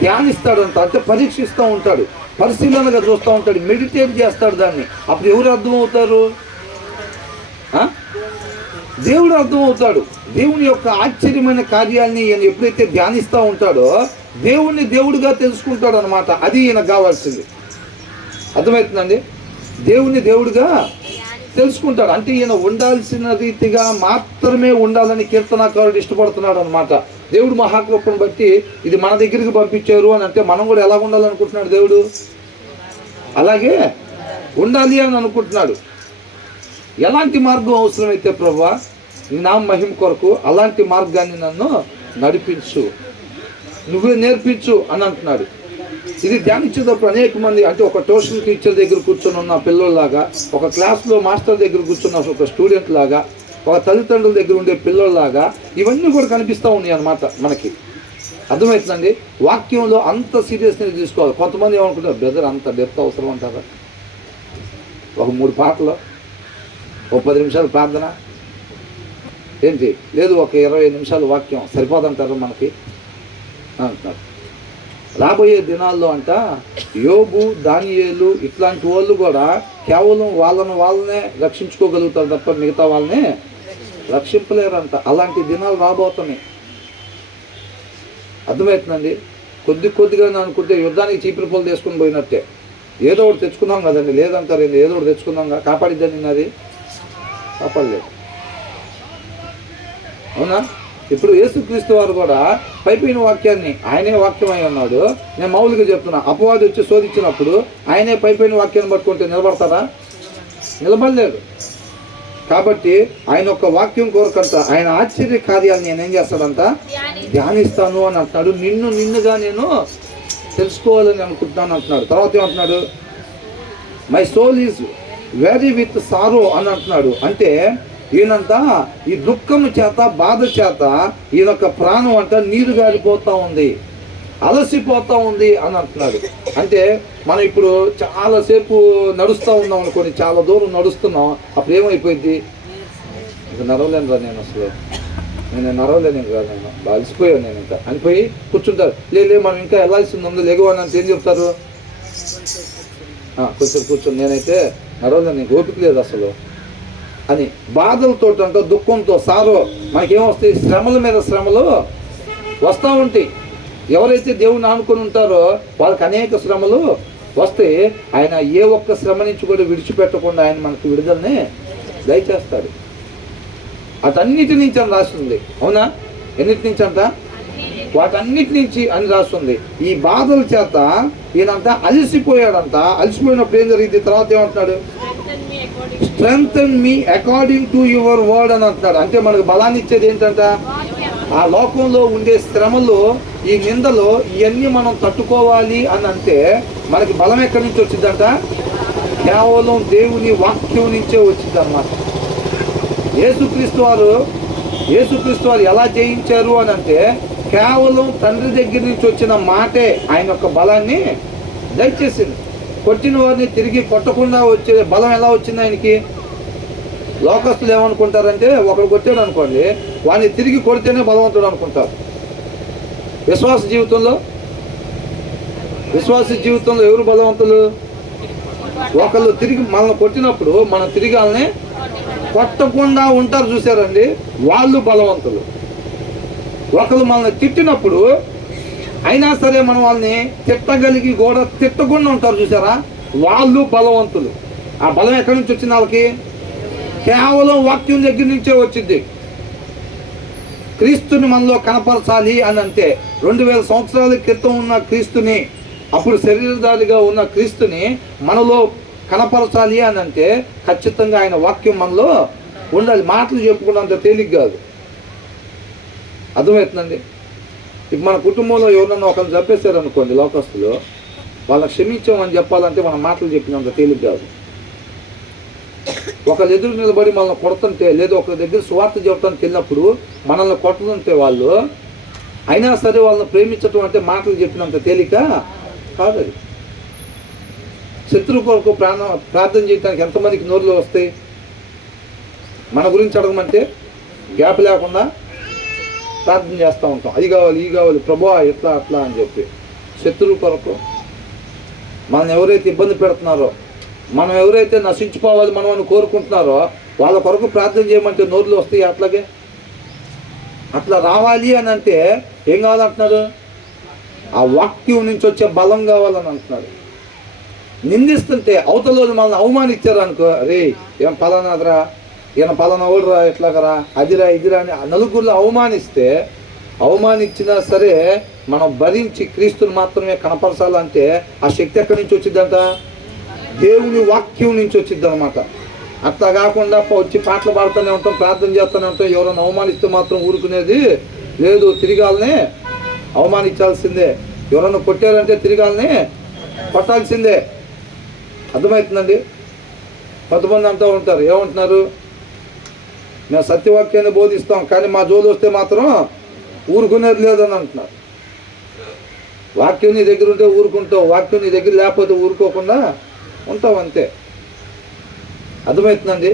ధ్యానిస్తాడంట. అంటే పరీక్షిస్తూ ఉంటాడు, పరిశీలనగా చూస్తూ ఉంటాడు, మెడిటేట్ చేస్తాడు దాన్ని. అప్పుడు ఎవరు అర్థమవుతారు? దేవుడు అర్థమవుతాడు. దేవుని యొక్క ఆశ్చర్యమైన కార్యాలని ఈయన ఎప్పుడైతే ధ్యానిస్తూ ఉంటాడో దేవుణ్ణి దేవుడిగా తెలుసుకుంటాడు అనమాట. అది ఈయనకు కావాల్సింది. అర్థమవుతుందండి? దేవుణ్ణి దేవుడిగా తెలుసుకుంటాడు. అంటే ఈయన ఉండాల్సిన రీతిగా మాత్రమే ఉండాలని కీర్తనాకారుడు ఇష్టపడుతున్నాడు అనమాట. దేవుడు మహాకృపను బట్టి ఇది మన దగ్గరికి పంపించారు అని అంటే మనం కూడా ఎలా ఉండాలనుకుంటున్నాడు? దేవుడు అలాగే ఉండాలి అని అనుకుంటున్నాడు. ఎలాంటి మార్గం అవసరమైతే ప్రభువా నా మహిమ కొరకు అలాంటి మార్గాన్ని నన్ను నడిపించు, నువ్వే నేర్పించు అని అంటున్నాడు. ఇది ధ్యానించేటప్పుడు అనేక మంది, అంటే ఒక ట్యూషన్ టీచర్ దగ్గర కూర్చొని ఉన్న పిల్లల్లాగా, ఒక క్లాస్లో మాస్టర్ దగ్గర కూర్చున్న ఒక స్టూడెంట్ లాగా, ఒక తల్లిదండ్రుల దగ్గర ఉండే పిల్లల్లాగా ఇవన్నీ కూడా కనిపిస్తూ ఉన్నాయి అన్నమాట మనకి. అర్థమవుతుందండి? వాక్యంలో అంత సీరియస్నెస్ తీసుకోవాలి. కొంతమంది ఏమనుకుంటారు, బ్రదర్ అంత డెప్త్ అవసరం అంటారా? ఒక 3 పాటలు, ఒక 10 నిమిషాలు ప్రార్థన ఏంటి? లేదు ఒక 20 నిమిషాలు వాక్యం సరిపోదంటారు మనకి అంటున్నారు. రాబోయే దినాల్లో అంట యోబు, దానియేలు ఇట్లాంటి వాళ్ళు కూడా కేవలం వాళ్ళనే రక్షించుకోగలుగుతారు తప్ప మిగతా వాళ్ళని రక్షింపలేరంట. అలాంటి దినాలు రాబోతున్నాయి. అర్థమవుతుందండి? కొద్దిగా అనుకుంటే యుద్ధానికి చీపురు పొలు తీసుకుని పోయినట్టే. ఏదో ఒకటి తెచ్చుకున్నాం కదండి, లేదంటారు ఏంది? ఏదో ఒకటి తెచ్చుకున్నాం, కాపాడిద్దని అది కాపాడలేదు. అవునా? ఇప్పుడు యేసుక్రీస్తు వారు కూడా పైపోయిన వాక్యాన్ని, ఆయనే వాక్యం అయి ఉన్నాడు. నేను మామూలుగా చెప్తున్నా, అపవాది వచ్చి శోధించినప్పుడు ఆయనే పైపోయిన వాక్యాన్ని పట్టుకుంటే నిలబడతారా? నిలబడలేదు. కాబట్టి ఆయన ఒక వాక్యం కోరకంట ఆయన ఆశ్చర్య కార్యాలు నేనేం చేస్తాడంట? ధ్యానిస్తాను అని అంటున్నాడు. నిన్నుగా నేను తెలుసుకోవాలని అనుకుంటున్నాను అంటున్నాడు. తర్వాత ఏమంటున్నాడు? My soul is very with sorrow అని అంటున్నాడు. అంటే ఈయనంతా ఈ దుఃఖము చేత, బాధ చేత ఈయన ప్రాణం అంట నీరు గారిపోతూ ఉంది, అలసిపోతూ ఉంది అని అంటున్నాడు. అంటే మనం ఇప్పుడు చాలాసేపు నడుస్తూ ఉన్నాం అనుకోండి, చాలా దూరం నడుస్తున్నాం, అప్పుడు ఏమైపోయింది? ఇంకా నడవలేను రా నేను, అసలు నేను నడవలేను రా, నేను అలసిపోయాను నేను ఇంకా అనిపోయి కూర్చుంటారు. లేదు మనం ఇంకా వెళ్ళాల్సింది ఉంది, లేవని అంటే ఏం చెప్తారు? కొంచెం కూర్చొని, నేనైతే నడవలేను, నీకు ఓపిక లేదు అసలు అని బాధలతో అంట, దుఃఖంతో, సారో మనకేమొస్తాయి? శ్రమల మీద శ్రమలు వస్తూ ఉంటాయి. ఎవరైతే దేవుని ఆనుకొని ఉంటారో వాళ్ళకి అనేక శ్రమలు వస్తే ఆయన ఏ ఒక్క శ్రమ నుంచి కూడా విడిచిపెట్టకుండా ఆయన మనకు విడుదలని దయచేస్తాడు. అటన్నిటి నుంచి అని రాస్తుంది. అవునా? ఎన్నిటి నుంచి అంట? వాటన్నిటి నుంచి అని రాస్తుంది. ఈ బాధల చేత ఈయనంతా అలసిపోయాడంట. అలసిపోయినప్పుడు ఏం జరిగింది? తర్వాత ఏమంటున్నాడు? Strengthen me according to your word అని అంటున్నాడు. అంటే మనకు బలాన్ని ఇచ్చేది ఏంటంట? ఆ లోకంలో ఉండే శ్రమలు, ఈ నిందలు, ఇవన్నీ మనం తట్టుకోవాలి అని అంటే మనకి బలం ఎక్కడి నుంచి వచ్చిందంట? కేవలం దేవుని వాక్యం నుంచే వచ్చింది అన్నమాట. యేసుక్రీస్తు వారు ఎలా జయించారు అని అంటే కేవలం తండ్రి దగ్గర నుంచి వచ్చిన మాటే ఆయన యొక్క బలాన్ని దయచేసింది. కొట్టిన వారిని తిరిగి కొట్టకుండా వచ్చే బలం ఎలా వచ్చింది ఆయనకి? లోకస్తులు ఏమనుకుంటారంటే, ఒకడు కొట్టాడు అనుకోండి, వాడిని తిరిగి కొడితేనే బలవంతుడు అనుకుంటారు. విశ్వాస జీవితంలో ఎవరు బలవంతులు? ఒకళ్ళు తిరిగి మనల్ని కొట్టినప్పుడు మనం తిరిగి వాళ్ళని కొట్టకుండా ఉంటారు చూసారండి, వాళ్ళు బలవంతులు. ఒకళ్ళు మనల్ని తిట్టినప్పుడు అయినా సరే మనం వాళ్ళని తిట్టగలిగి కూడా తిట్టకుండా ఉంటారు చూసారా, వాళ్ళు బలవంతులు. ఆ బలం ఎక్కడి నుంచి వచ్చింది వాళ్ళకి? కేవలం వాక్యం దగ్గర నుంచే వచ్చింది. క్రీస్తుని మనలో కనపరచాలి అని అంటే 2000 సంవత్సరాల క్రితం ఉన్న క్రీస్తుని, అప్పుడు శరీరధారిగా ఉన్న క్రీస్తుని మనలో కనపరచాలి అని అంటే ఖచ్చితంగా ఆయన వాక్యం మనలో ఉండాలి. మాటలు చెప్పుకున్నంత తేలిక కాదు. అర్థమవుతుందండి? ఇప్పుడు మన కుటుంబంలో ఎవరన్నా ఒకరిని చంపేశారు అనుకోండి లోకస్తులు, వాళ్ళని క్షమించామని చెప్పాలంటే మన మాటలు చెప్పినంత తేలిక కాదు. ఒకళ్ళు ఎదురు నిలబడి మనల్ని కొడుతుంటే, లేదా ఒకరి దగ్గర సువార్త చెప్పడానికి వెళ్ళినప్పుడు మనల్ని కొడుతుంటే వాళ్ళు, అయినా సరే వాళ్ళని ప్రేమించటం అంటే మాటలు చెప్పినంత తేలిక కాదు. అది శత్రువు కొరకు ప్రార్థన చేయడానికి ఎంతమందికి నోరులో వస్తాయి? మన గురించి అడగమంటే గ్యాప్ లేకుండా ప్రార్థన చేస్తూ ఉంటాం. అది కావాలి, ఈ కావాలి, ప్రభువా ఎట్లా అట్లా అని చెప్పి. శత్రువు కొరకు మనం ఎవరైతే ఇబ్బంది పెడుతున్నారో, మనం ఎవరైతే నశించుకోవాలి మనం అని కోరుకుంటున్నారో వాళ్ళ కొరకు ప్రార్థన చేయమంటే నోరులు వస్తాయి. అట్లాగే అట్లా రావాలి అని అంటే ఏం కావాలంటున్నారు? ఆ వాక్యం నుంచి వచ్చే బలం కావాలని అంటున్నాడు. నిందిస్తుంటే అవతల మనల్ని అవమానించారు అనుకో, అరే ఏం పలానాదరా, ఈయన పలానా ఓడురా, ఎట్లాగరా, అదిరా ఇదిరా అని నలుగురిలో అవమానించినా సరే మనం భరించి క్రీస్తుని మాత్రమే కనపరచాలంటే ఆ శక్తి ఎక్కడి నుంచి వచ్చిందంట? దేవుని వాక్యం నుంచి వచ్చింది అనమాట. అట్లా కాకుండా వచ్చి పాటలు పాడుతూనే ఉంటాం, ప్రార్థన చేస్తూనే ఉంటాం, ఎవరైనా అవమానిస్తే మాత్రం ఊరుకునేది లేదు. తిరిగాలని అవమానించాల్సిందే. ఎవరైనా కొట్టారంటే తిరిగాలని కొట్టాల్సిందే. అర్థమవుతుందండి? కొంతమంది అంటూ ఉంటారు, ఏమంటున్నారు, మేము సత్యవాక్యాన్ని బోధిస్తాం కానీ మా జోలు వస్తే మాత్రం ఊరుకునేది లేదని అంటున్నారు. వాక్యం నీ దగ్గర ఉంటే ఊరుకుంటావు, వాక్యం నీ దగ్గర లేకపోతే ఊరుకోకుండా ఉంటాం అంతే. అర్థమవుతుందండి?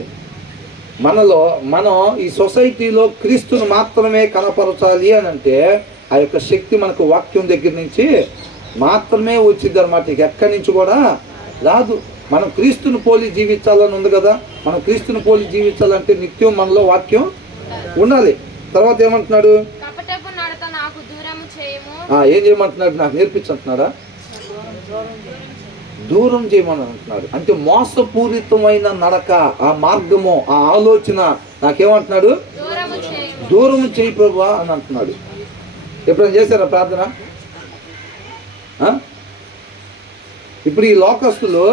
మనం ఈ సొసైటీలో క్రీస్తుని మాత్రమే కనపరచాలి అని అంటే ఆ యొక్క శక్తి మనకు వాక్యం దగ్గర నుంచి మాత్రమే వచ్చింది అనమాట. ఇక ఎక్కడి నుంచి కూడా రాదు. మనం క్రీస్తుని పోలి జీవించాలని ఉంది కదా. మనం క్రీస్తుని పోలి జీవించాలంటే నిత్యం మనలో వాక్యం ఉండాలి. తర్వాత ఏమంటున్నాడు? ఏం చేయమంటున్నాడు? నాకు నేర్పించంటున్నాడా? దూరం చేయమని అంటున్నాడు. అంటే మోసపూరితమైన నడక, ఆ మార్గము, ఆ ఆలోచన నాకేమంటున్నాడు? దూరం చేయి ప్రభువా అని అంటున్నాడు. ఎప్పుడైనా చేశారా ప్రార్థన? ఇప్పుడు ఈ లోకస్తులు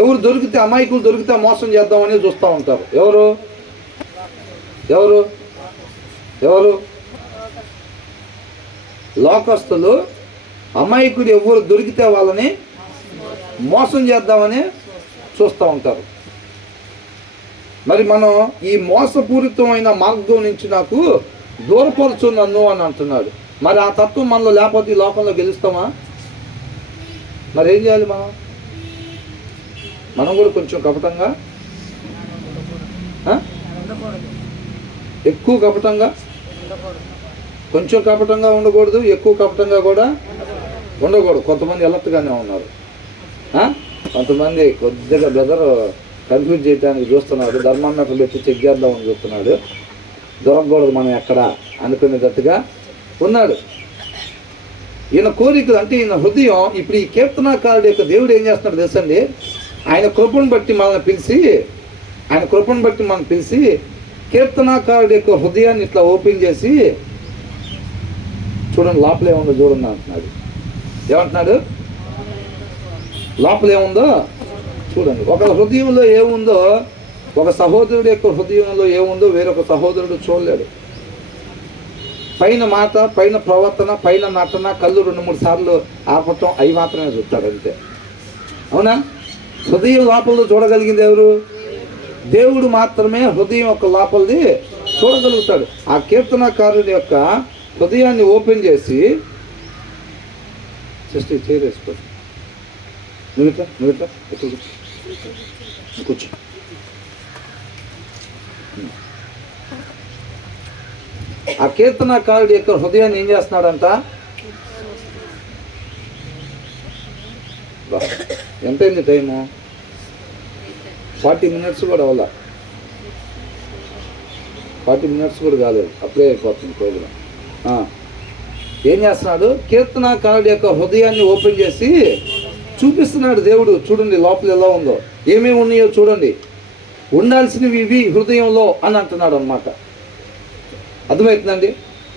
ఎవరు దొరికితే, అమాయకులు దొరికితే మోసం చేద్దామని చూస్తూ ఉంటారు. ఎవరు ఎవరు ఎవరు లోకస్తులు అమాయకుడు ఎవరు దొరికితే వాళ్ళని మోసం చేద్దామని చూస్తూ ఉంటారు. మరి మనం ఈ మోసపూరితమైన మార్గం నుంచి నాకు దూరపరచు నన్ను అని అంటున్నాడు. మరి ఆ తత్వం మనలో లేకపోతే ఈ లోకంలో గెలుస్తామా? మరి ఏం చేయాలి? మనం కూడా కొంచెం కపటంగా, ఎక్కువ కపటంగా, కొంచెం కపటంగా ఉండకూడదు, ఎక్కువ కపటంగా కూడా ఉండకూడదు. కొంతమంది ఎలర్ట్గానే ఉన్నారు, కొంతమంది కొద్దిగా బ్రదర్ కన్ఫ్యూజ్ చేయడానికి చూస్తున్నాడు, ధర్మాన్నట్లు పెట్టి చెక్ చేద్దామని చూస్తున్నాడు, దొరకకూడదు మనం ఎక్కడ అనుకునేటట్టుగా ఉన్నాడు. ఈయన కోరికలు అంటే ఈయన హృదయం. ఇప్పుడు ఈ కీర్తనాకారుడు యొక్క దేవుడు ఏం చేస్తున్నాడు తెలుసండి? ఆయన కృపను బట్టి మనల్ని పిలిచి కీర్తనాకారుడు యొక్క హృదయాన్ని ఇట్లా ఓపెన్ చేసి చూడండి లోపల ఏముందో చూడండి అంటున్నాడు. ఏమంటున్నాడు? లోపల ఏముందో చూడండి. ఒక హృదయంలో ఏముందో, ఒక సహోదరుడు యొక్క హృదయంలో ఏముందో వేరొక సహోదరుడు చూడలేడు. పైన మాట, పైన ప్రవర్తన, పైన నటన, కళ్ళు 2-3 సార్లు ఆపటం, అవి మాత్రమే చూస్తాడు అంతే. అవునా? హృదయం లోపల చూడగలిగింది ఎవరు? దేవుడు మాత్రమే హృదయం యొక్క లోపలిది చూడగలుగుతాడు. ఆ కీర్తనకారుడి యొక్క హృదయాన్ని ఓపెన్ చేసి జస్ట్ చేరేసుకో. నువ్వు కూర్చో. ఆ కీర్తనకారుడి యొక్క హృదయాన్ని ఏం చేస్తున్నాడంట? ఎంతైంది టైము? 40 minutes కూడా అవ్వాల. 40 minutes కూడా కాలేదు, అప్పుడే అయిపోతుంది ప్రోగ్రాం. ఏం చేస్తున్నాడు? కీర్తనకారుడి యొక్క హృదయాన్ని ఓపెన్ చేసి చూపిస్తున్నాడు దేవుడు. చూడండి లోపల ఎలా ఉందో, ఏమేమి ఉన్నాయో చూడండి, ఉండాల్సినవి ఇవి హృదయంలో అని అంటున్నాడు అన్నమాట. అర్థమవుతుందండి?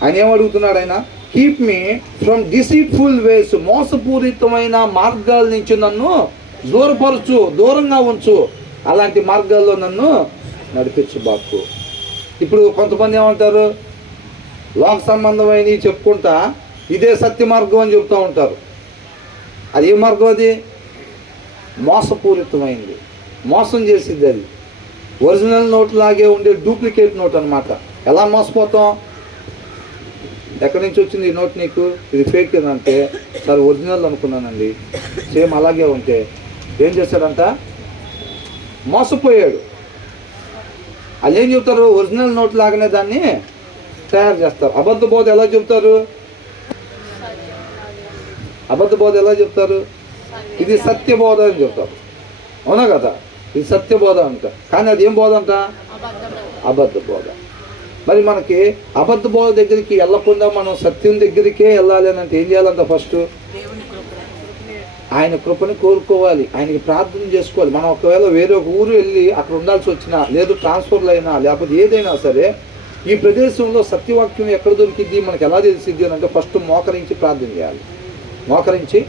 ఆయన ఏమడుగుతున్నాడు? ఆయన కీప్ మీ ఫ్రమ్ డిసీట్ఫుల్ వేస్, మోసపూరితమైన మార్గాల నుంచి నన్ను దూరపరచు, దూరంగా ఉంచు, అలాంటి మార్గాల్లో నన్ను నడిపించు బాకు. ఇప్పుడు కొంతమంది ఏమంటారు? లోక సంబంధమైనవి చెప్పుకుంటా ఇదే సత్య మార్గం అని చెప్తూ ఉంటారు. అది ఏ మార్గం? అది మోసపూరితమైంది, మోసం చేసింది. అది ఒరిజినల్ నోట్ లాగే ఉండే డూప్లికేట్ నోట్ అన్నమాట. ఎలా మోసపోతాం? ఎక్కడి నుంచి వచ్చింది ఈ నోట్ నీకు? ఇది ఫేక్ అంటే, సార్ ఒరిజినల్ అనుకున్నానండి, సేమ్ అలాగే ఉంటే ఏం చేశాడంట? మోసపోయాడు. వాళ్ళు ఏం చెప్తారు? ఒరిజినల్ నోట్ లాగానే దాన్ని తయారు చేస్తారు. అబద్ధ బోధ ఎలా చెప్తారు? అబద్ధ బోధ ఎలా చెప్తారు? ఇది సత్యబోధ అని చెప్తారు. అవునా కదా? ఇది సత్యబోధ అంట, కానీ అది ఏం బోధ అంట? అబద్ధ బోధ. మరి మనకి అబద్ధ బోధ దగ్గరికి వెళ్ళకుండా మనం సత్యం దగ్గరికే వెళ్ళాలి అని అంటే ఏం చేయాలంట? ఫస్ట్ ఆయన కృపని కోరుకోవాలి, ఆయనకి ప్రార్థన చేసుకోవాలి. మనం ఒకవేళ వేరే ఒక ఊరు వెళ్ళి అక్కడ ఉండాల్సి వచ్చినా, లేదు ట్రాన్స్ఫర్లు అయినా, లేకపోతే ఏదైనా సరే, ఈ ప్రదేశంలో సత్యవాక్యం ఎక్కడ దొరికిద్ది, మనకు ఎలా తెలిసిద్ది అని అంటే ఫస్ట్ మోకరించి ప్రార్థన చేయాలి. మోకరించి,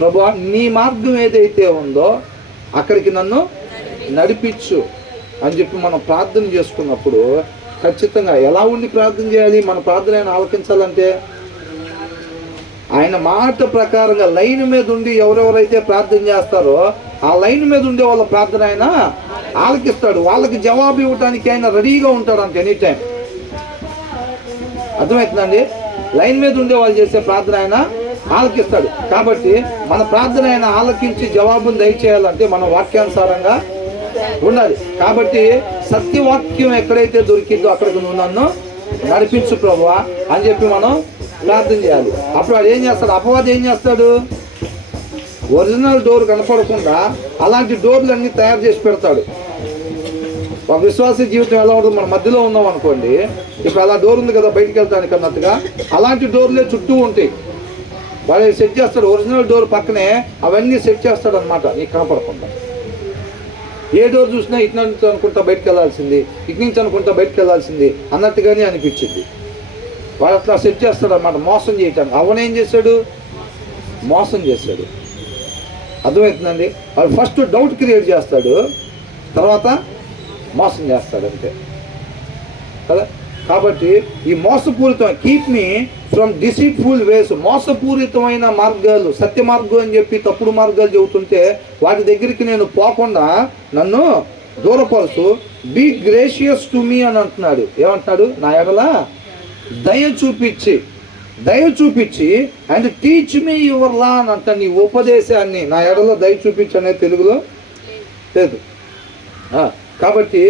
ప్రభువా నీ మార్గం ఏదైతే ఉందో అక్కడికి నన్ను నడిపించు అని చెప్పి మనం ప్రార్థన చేసుకున్నప్పుడు ఖచ్చితంగా ఎలా ఉండి ప్రార్థన చేయాలి? మన ప్రార్థన ఆయన ఆలకించాలంటే ఆయన మాట ప్రకారంగా లైన్ మీద ఉండి ఎవరెవరైతే ప్రార్థన చేస్తారో ఆ లైన్ మీద ఉండే వాళ్ళ ప్రార్థన ఆయన ఆలకిస్తాడు. వాళ్ళకి జవాబు ఇవ్వడానికి ఆయన రెడీగా ఉంటాడు అంత ఎనీ టైం. అర్థమవుతుందండి? లైన్ మీద ఉండే వాళ్ళు చేసే ప్రార్థన ఆయన ఆలకిస్తాడు. కాబట్టి మన ప్రార్థన ఆయన ఆలకించి జవాబును దయచేయాలంటే మనం వాక్యానుసారంగా ఉండాలి. కాబట్టి సత్యవాక్యం ఎక్కడైతే దొరికిందో అక్కడికి నువ్వు నన్ను నడిపించు ప్రభువా అని చెప్పి మనం ప్రార్థన చేయాలి. అప్పుడు వాడు ఏం చేస్తాడు? అపవాది ఏం చేస్తాడు? ఒరిజినల్ డోర్ కనపడకుండా అలాంటి డోర్లన్నీ తయారు చేసి పెడతాడు. ఒక విశ్వాస జీవితం ఎలా ఉంటుంది? మన మధ్యలో ఉన్నాం అనుకోండి, ఇప్పుడు అలా డోర్ ఉంది కదా బయటికి వెళ్తానికి అన్నట్టుగా, అలాంటి డోర్లే చుట్టూ ఉంటాయి. వాడు సెట్ చేస్తాడు. ఒరిజినల్ డోర్ పక్కనే అవన్నీ సెట్ చేస్తాడు అనమాట, నీకు కనపడకుండా. ఏ డోర్ చూసినా ఇటు నుంచి అనుకుంటా బయటకు వెళ్ళాల్సింది, ఇటు నుంచి అనుకుంటా బయటకు వెళ్ళాల్సింది అన్నట్టుగానే అనిపించింది. వాడు అట్లా సెట్ చేస్తాడు అన్నమాట, మోసం చేయటానికి. అవనేం చేశాడు? మోసం చేశాడు. అర్థమవుతుందండి? వాడు ఫస్ట్ డౌట్ క్రియేట్ చేస్తాడు, తర్వాత మోసం చేస్తాడు అంతే కదా. కాబట్టి ఈ మోసపూరితమైన కీప్ మీ ఫ్రమ్ డిసీట్ఫుల్ వేస్, మోసపూరితమైన మార్గాలు, సత్య మార్గం అని చెప్పి తప్పుడు మార్గాలు చెబుతుంటే వాటి దగ్గరికి నేను పోకుండా నన్ను దూరపరుచు. బీ గ్రేషియస్ టు మీ అని అంటున్నాడు. ఏమంటున్నాడు? నా ఎడల దయ చూపించి and teach me your law అని అంటాడు. నీ ఉపదేశాన్ని నా ఎడల దయ చూపించి అనేది తెలుగులో లేదు. కాబట్టి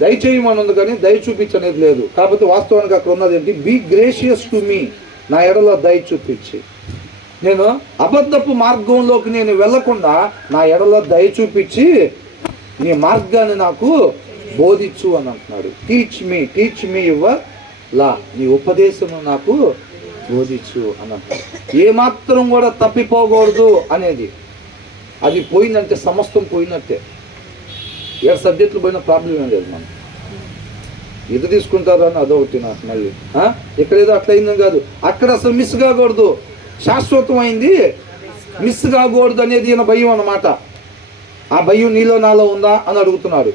దయచేయమని ఉంది కానీ దయ చూపించనేది లేదు. కాబట్టి వాస్తవానికి అక్కడ ఉన్నది ఏంటి? బీ గ్రేషియస్ టు మీ, నా ఎడల దయ చూపించి. నేను అబద్ధపు మార్గంలోకి నేను వెళ్లకుండా నా ఎడల దయ చూపించి నీ మార్గాన్ని నాకు బోధించు అని అంటున్నాడు. టీచ్ మీ యువర్ లా, నీ ఉపదేశము నాకు బోధించు అని అంటున్నాడు. ఏమాత్రం కూడా తప్పిపోకూడదు అనేది. అది పోయిందంటే సమస్తం పోయినట్టే. 7 సబ్జెక్టులు పోయిన ప్రాబ్లం ఏం లేదు. మనం ఇది తీసుకుంటారు అని అదొకటి నాకు మళ్ళీ ఎక్కడేదో అట్లా అయిందని కాదు, అక్కడ అసలు మిస్ కాకూడదు. శాశ్వతమైంది మిస్ కాకూడదు అనేది ఈయన భయం అన్నమాట. ఆ భయం నీలో నాలో ఉందా అని అడుగుతున్నాడు.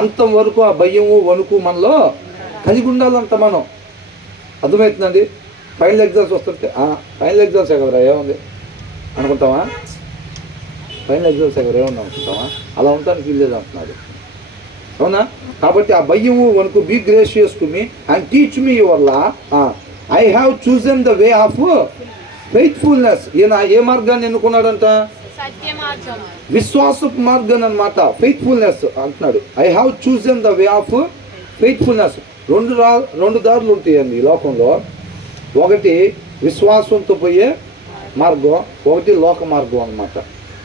అంతవరకు ఆ భయము వణుకు మనలో కలిగి ఉండాలంట మనం. అర్థమవుతుందండి? ఫైనల్ ఎగ్జామ్స్ వస్తుంటే ఫైనల్ ఎగ్జామ్స్ ఎగరా ఏముంది అనుకుంటావా? ఫైనల్ ఎగ్జామ్స్ ఎగర ఏమన్నా అనుకుంటావా? అలా ఉండడానికి వీల్లేదు అంటున్నాడు. అవునా? కాబట్టి ఆ భయము వనుకు be gracious to me and teach me your law. I have chosen the way of faithfulness. ఈయన ఏ మార్గాన్ని ఎన్నుకున్నాడంట? సత్య మార్గం. విశ్వాసపు మార్గం అన్నమాట. ఫెయిత్ఫుల్నెస్ అంటున్నాడు. I have chosen the way of faithfulness. రెండు దారులు ఉంటాయండి ఈ లోకంలో. ఒకటి విశ్వాసంతో పోయే మార్గం, ఒకటి లోక మార్గం అన్నమాట.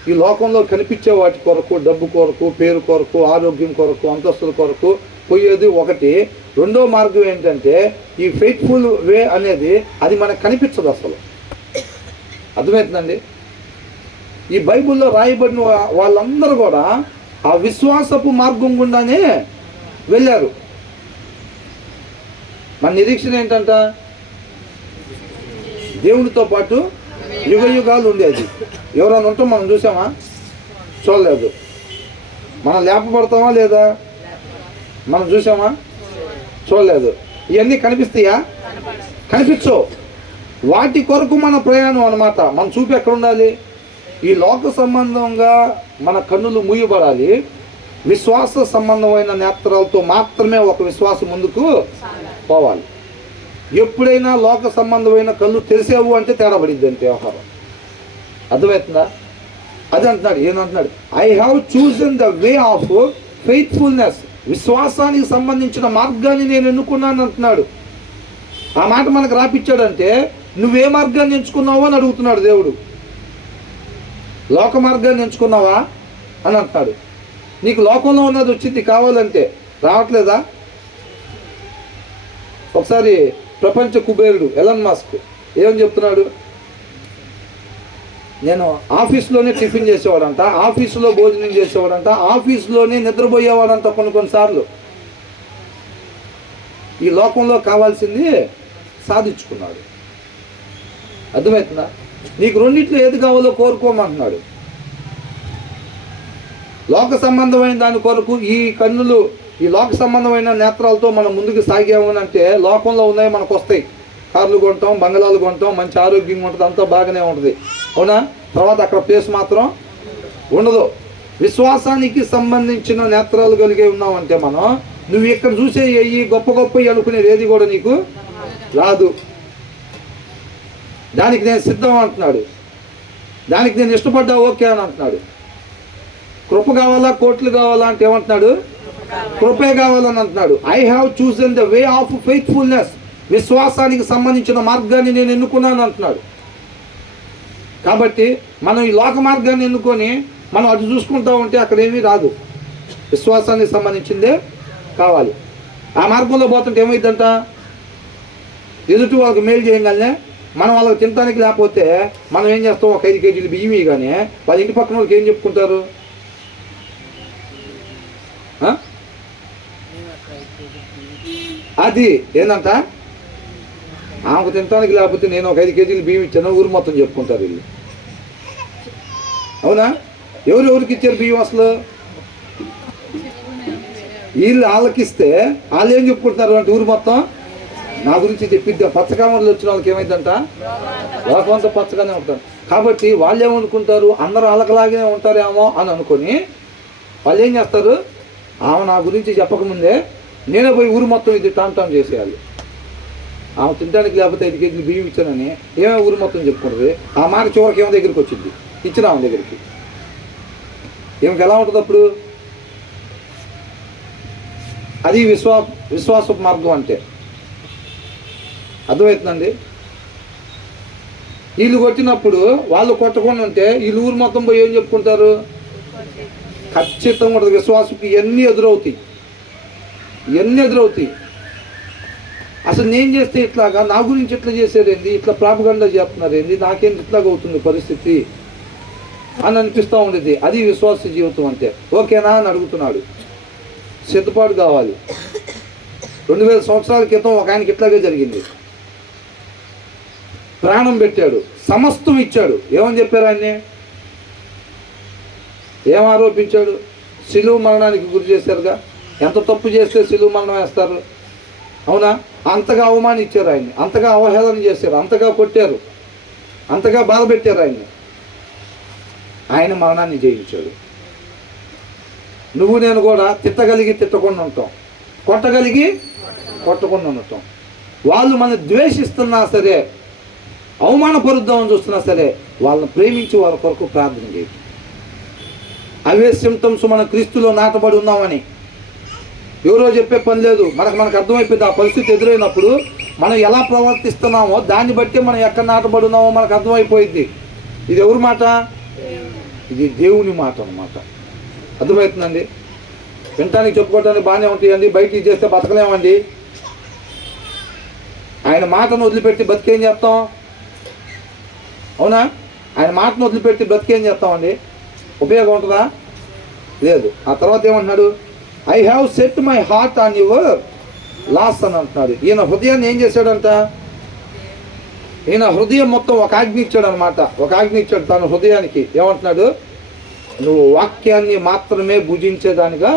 ఈ లోకంలో కనిపించే వాటి కొరకు, డబ్బు కొరకు, పేరు కొరకు, ఆరోగ్యం కొరకు, అంతస్తుల కొరకు పోయేది ఒకటి. రెండో మార్గం ఏంటంటే ఈ ఫెయిత్ఫుల్ వే అనేది అది మనకు కనిపించదు అసలు. అర్థమవుతుందండి? ఈ బైబిల్లో రాయబడిన వాళ్ళందరూ కూడా ఆ విశ్వాసపు మార్గం గుండానే వెళ్ళారు. మన నిరీక్షణ ఏంటంట? దేవునితో పాటు యుగ యుగాలు ఉండేది. ఎవరైనా ఉంటే మనం చూసామా? చూడలేదు. మనం లేపబడతామా లేదా? మనం చూసామా? చూడలేదు. ఇవన్నీ కనిపిస్తాయా? కనిపించవు. వాటి కొరకు మన ప్రయాణం అన్నమాట. మన చూపు ఎక్కడ ఉండాలి? ఈ లోక సంబంధంగా మన కన్నులు మూయబడాలి. విశ్వాస సంబంధమైన నేత్రాలతో మాత్రమే ఒక విశ్వాసం ముందుకు పోవాలి. ఎప్పుడైనా లోక సంబంధమైన కళ్ళు తెరిసావు అంటే తేడా పడిద్ది అంటే వ్యవహారం. అర్థమవుతుందా? అది అంటున్నాడు. ఏమంటున్నాడు? I have chosen the way of faithfulness. విశ్వాసానికి సంబంధించిన మార్గాన్ని నేను ఎన్నుకున్నాను అంటున్నాడు. ఆ మాట మనకు రాపిచ్చాడంటే నువ్వే మార్గాన్ని ఎంచుకున్నావు అని అడుగుతున్నాడు దేవుడు. లోక మార్గాన్ని ఎంచుకున్నావా అని అంటున్నాడు. నీకు లోకంలో ఉన్నది వచ్చింది కావాలంటే రావట్లేదా? ఒకసారి ప్రపంచ కుబేరుడు ఎలన్ మస్క్ ఏం చెప్తున్నాడు? నేను ఆఫీస్లోనే టిఫిన్ చేసేవాడంట, ఆఫీసులో భోజనం చేసేవాడంట, ఆఫీసులోనే నిద్రపోయేవాడంట కొన్నిసార్లు. ఈ లోకంలో కావాల్సింది సాధించుకున్నాడు. అర్థమవుతుందా? నీకు రెండిట్లో ఏది కావాలో కోరుకోమంటున్నాడు. లోక సంబంధమైన దాని కొరకు ఈ కన్నులు, ఈ లోక సంబంధమైన నేత్రాలతో మనం ముందుకు సాగామనంటే లోకంలో ఉన్నాయి మనకు వస్తాయి. కార్లు కొంటాం, బంగళాలు కొంటాం, మంచి ఆరోగ్యంగా ఉంటుంది, అంతా బాగానే ఉంటుంది. అవునా? తర్వాత అక్కడ ప్లేస్ మాత్రం ఉండదు. విశ్వాసానికి సంబంధించిన నేత్రాలు కలిగి ఉన్నామంటే మనం నువ్వు ఇక్కడ చూసే ఈ గొప్ప గొప్ప అనుకునేది ఏది కూడా నీకు రాదు. దానికి నేను సిద్ధం అంటున్నాడు. దానికి నేను ఇష్టపడ్డా ఓకే అని అంటున్నాడు. కృప కావాలా, కోట్లు కావాలా అంటే ఏమంటున్నాడు? కృపే కావాలని అంటున్నాడు. I have chosen the way of faithfulness. విశ్వాసానికి సంబంధించిన మార్గాన్ని నేను ఎన్నుకున్నాను అంటున్నాడు. కాబట్టి మనం ఈ లోక మార్గాన్ని ఎన్నుకొని మనం అటు చూసుకుంటా ఉంటే అక్కడ ఏమీ రాదు. విశ్వాసానికి సంబంధించిందే కావాలి. ఆ మార్గంలో పోతుంటే ఏమైందంట? ఎదుటి వాళ్ళకి మేలు చేయగానే మనం వాళ్ళకి తినడానికి లేకపోతే మనం ఏం చేస్తాం? ఒక 5 కేజీలు బియ్యం కానీ వాళ్ళ ఇంటి పక్కన వాళ్ళకి ఏం చెప్పుకుంటారు? అది ఏంటంట? ఆమెకు తినడానికి లేకపోతే నేను ఒక 5 కేజీలు బియ్యం ఇచ్చాను ఊరు మొత్తం చెప్పుకుంటారు వీళ్ళు. అవునా? ఎవరెవరికి ఇచ్చారు బియ్యం అసలు? వీళ్ళు వాళ్ళకిస్తే వాళ్ళు ఏం చెప్పుకుంటున్నారు అంటే ఊరు మొత్తం నా గురించి చెప్పిద్దా. పచ్చకామర్లు వచ్చిన వాళ్ళకి ఏమైందంట? లోకమంతా పచ్చగానే ఉంటారు. కాబట్టి వాళ్ళు ఏమనుకుంటారు? అందరూ వాళ్ళకలాగే ఉంటారేమో అని అనుకొని వాళ్ళు ఏం చేస్తారు? ఆమె నా గురించి చెప్పకముందే నేనే పోయి ఊరు మొత్తం ఇది టామ్ చేసేయాలి. ఆమె తినడానికి లేకపోతే 5 కేజీలు బియ్యం ఇచ్చానని ఏమో ఊరు మొత్తం చెప్పుకుంటుంది. ఆ మాట చివరికి ఏమో దగ్గరికి వచ్చింది, ఇచ్చిన ఆమె దగ్గరికి. ఏమికి ఎలా ఉంటుంది అప్పుడు? అది విశ్వాస మార్గం అంటే. అర్థమవుతుందండి? వీళ్ళు కొట్టినప్పుడు వాళ్ళు కొట్టకుండా ఉంటే వీళ్ళు ఊరు మొత్తం పోయి ఏం చెప్పుకుంటారు? ఖచ్చితంగా ఉంటుంది. విశ్వాసకి ఇవన్నీ ఎదురవుతాయి. అసలు నేను చేస్తే ఇట్లాగా, నా గురించి ఇట్లా చేసేదేంది, ఇట్లా ప్రాపగండా చేస్తున్నారు ఏంది, నాకేం ఇట్లాగా అవుతుంది పరిస్థితి అని అనిపిస్తూ ఉండేది. అది విశ్వాస జీవితం అంటే. ఓకేనా అని అడుగుతున్నాడు. సిద్ధపాటు కావాలి. 2000 సంవత్సరాల క్రితం ఒక ఆయనకి ఇట్లాగే జరిగింది. ప్రాణం పెట్టాడు, సమస్తం ఇచ్చాడు. ఏమని చెప్పారు ఆయన్ని? ఏం ఆరోపించాడు? శిలువ మరణానికి గురి చేశారుగా. ఎంత తప్పు చేస్తే శిలువ మరణం వేస్తారు? అవునా? అంతగా అవమానించారు ఆయన్ని, అంతగా అవహేళన చేశారు, అంతగా కొట్టారు, అంతగా బాధ పెట్టారు ఆయన్ని. ఆయన మరణాన్ని జయించాడు. నువ్వు నేను కూడా తిట్టగలిగి తిట్టకుండా ఉంటాం, కొట్టగలిగి కొట్టకుండా ఉండటం. వాళ్ళు మనం ద్వేషిస్తున్నా సరే, అవమానపరుద్దామని చూస్తున్నా సరే, వాళ్ళని ప్రేమించి వాళ్ళ కొరకు ప్రార్థన చేయటం. అవే సిమ్టమ్స్ మన క్రీస్తులో నాటబడి ఉన్నామని ఎవరో చెప్పే పని లేదు. మనకు అర్థమైపోయింది. ఆ పరిస్థితి ఎదురైనప్పుడు మనం ఎలా ప్రవర్తిస్తున్నామో దాన్ని బట్టి మనం ఎక్కడ నాటబడి ఉన్నామో మనకు అర్థమైపోయింది. ఇది ఎవరి మాట? ఇది దేవుని మాట అన్నమాట. అర్థమవుతుందండి? వినటానికి చెప్పుకోవటానికి బాగానే ఉంటాయండి, బయటికి చేస్తే బతకలేమండి. ఆయన మాటను వదిలిపెట్టి బతికేం చేస్తాం? అవునా? ఆయన మాటను వదిలిపెట్టి బతికేం చేస్తామండి? ఉపయోగం ఉంటుందా? లేదు. ఆ తర్వాత ఏమంటున్నాడు? I have set my heart on your laws అని అంటున్నాడు. ఈయన హృదయాన్ని ఏం చేశాడంట? ఈయన హృదయం మొత్తం ఒక ఆజ్ఞ ఇచ్చాడు అనమాట. ఒక ఆజ్ఞ ఇచ్చాడు తన హృదయానికి. ఏమంటున్నాడు? నువ్వు వాక్యాన్ని మాత్రమే భుజించేదానిగా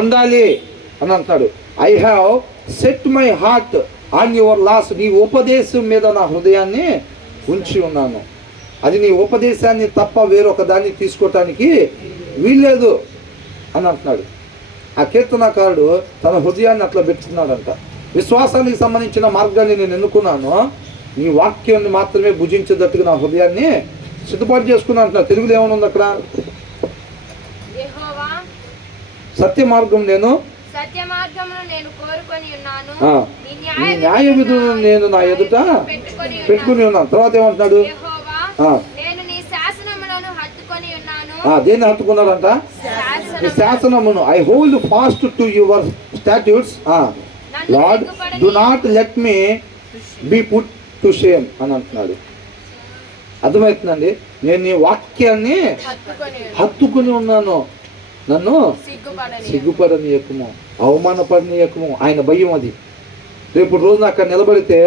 ఉండాలి అని అంటున్నాడు. I have set my heart on your laws. నీ ఉపదేశం మీద నా హృదయాన్ని ఉంచి ఉన్నాను. అది నీ ఉపదేశాన్ని తప్ప వేరొక దాన్ని తీసుకోవటానికి వీల్లేదు అని అంటున్నాడు. ఆ కీర్తనకారుడు తన హృదయాన్ని అట్లా పెట్టుకున్నాడంట. విశ్వాసానికి సంబంధించిన మార్గాన్ని నేను ఎన్నుకున్నాను, నీ వాక్యాన్ని మాత్రమే భుజించేటట్టుగా నా హృదయాన్ని సిద్ధపాటు చేసుకున్నాను అంటున్నాడు. తెలుగులో ఏమనుంది అక్కడ? యెహోవా, సత్య మార్గం నేను సత్య మార్గమును నేను కోరుకొని ఉన్నాను, నీ నీ న్యాయ విధులను నేను నా ఎదుట పెట్టుకుని ఉన్నాను. తర్వాత ఏమంటున్నాడు? యెహోవా, నేను నీ శాసనములను హత్తుకొని ఉన్నాను. దేన్ని హత్తుకున్నాడంట? నీ శాసనమును. I hold fast to your statutes Lord, do not let me be put to shame అని అంటున్నాడు. అర్థమవుతుందండి? నేను నీ వాక్యాన్ని హత్తుకుని ఉన్నాను, నన్ను సిగ్గుపడనీయకము, అవమానపడనీయకము. ఆయన భయం అది. రేపు రోజున అక్కడ నిలబడితే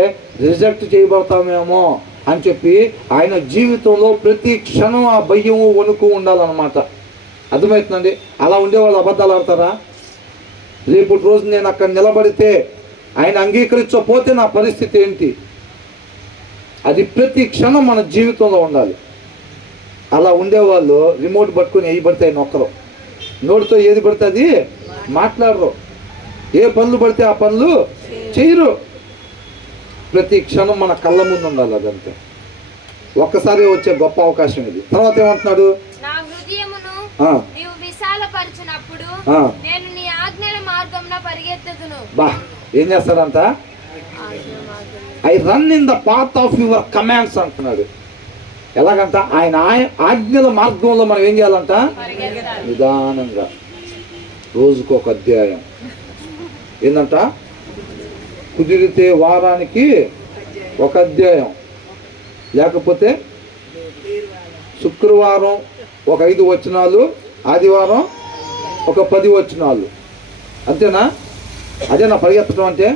రిజెక్ట్ చేయబడతామేమో అని చెప్పి ఆయన జీవితంలో ప్రతి క్షణం ఆ భయము వణుకు ఉండాలన్నమాట. అర్థమవుతుందండి? అలా ఉండేవాళ్ళు అబద్ధాలు ఆడతారా? రేపు రోజు నేను అక్కడ నిలబడితే ఆయన అంగీకరించకపోతే నా పరిస్థితి ఏంటి? అది ప్రతి క్షణం మన జీవితంలో ఉండాలి. అలా ఉండేవాళ్ళు రిమోట్ పట్టుకుని ఏవి పడితే నొక్కరు, నోటితో ఏది పడితే అది మాట్లాడరు, ఏ పనులు పడితే ఆ పనులు చేయరు. ప్రతి క్షణం మన కళ్ళ ముందు ఉండాలి. అదంతే. ఒక్కసారి వచ్చే గొప్ప అవకాశం ఇది. తర్వాత ఏమంటున్నాడు? నా హృదయమును నీవు విశాలపరచినప్పుడు నేను నీ ఆజ్ఞల మార్గమున పరిగెత్తుదును. బా, ఏం చేస్తాడంట? I run in the path of your commands అంటున్నాడు. ఎలాగంట? ఆయన ఆజ్ఞల మార్గంలో మనం ఏం చేయాలంట? నిదానంగా రోజుకొక అధ్యాయం. ఏంటంట? కుదిరితే వారానికి ఒక అధ్యాయం, లేకపోతే శుక్రవారం ఒక 5 వచనాలు, ఆదివారం ఒక 10 వచనాలు. అంతేనా? అదేనా పరిగెత్తడం అంటే?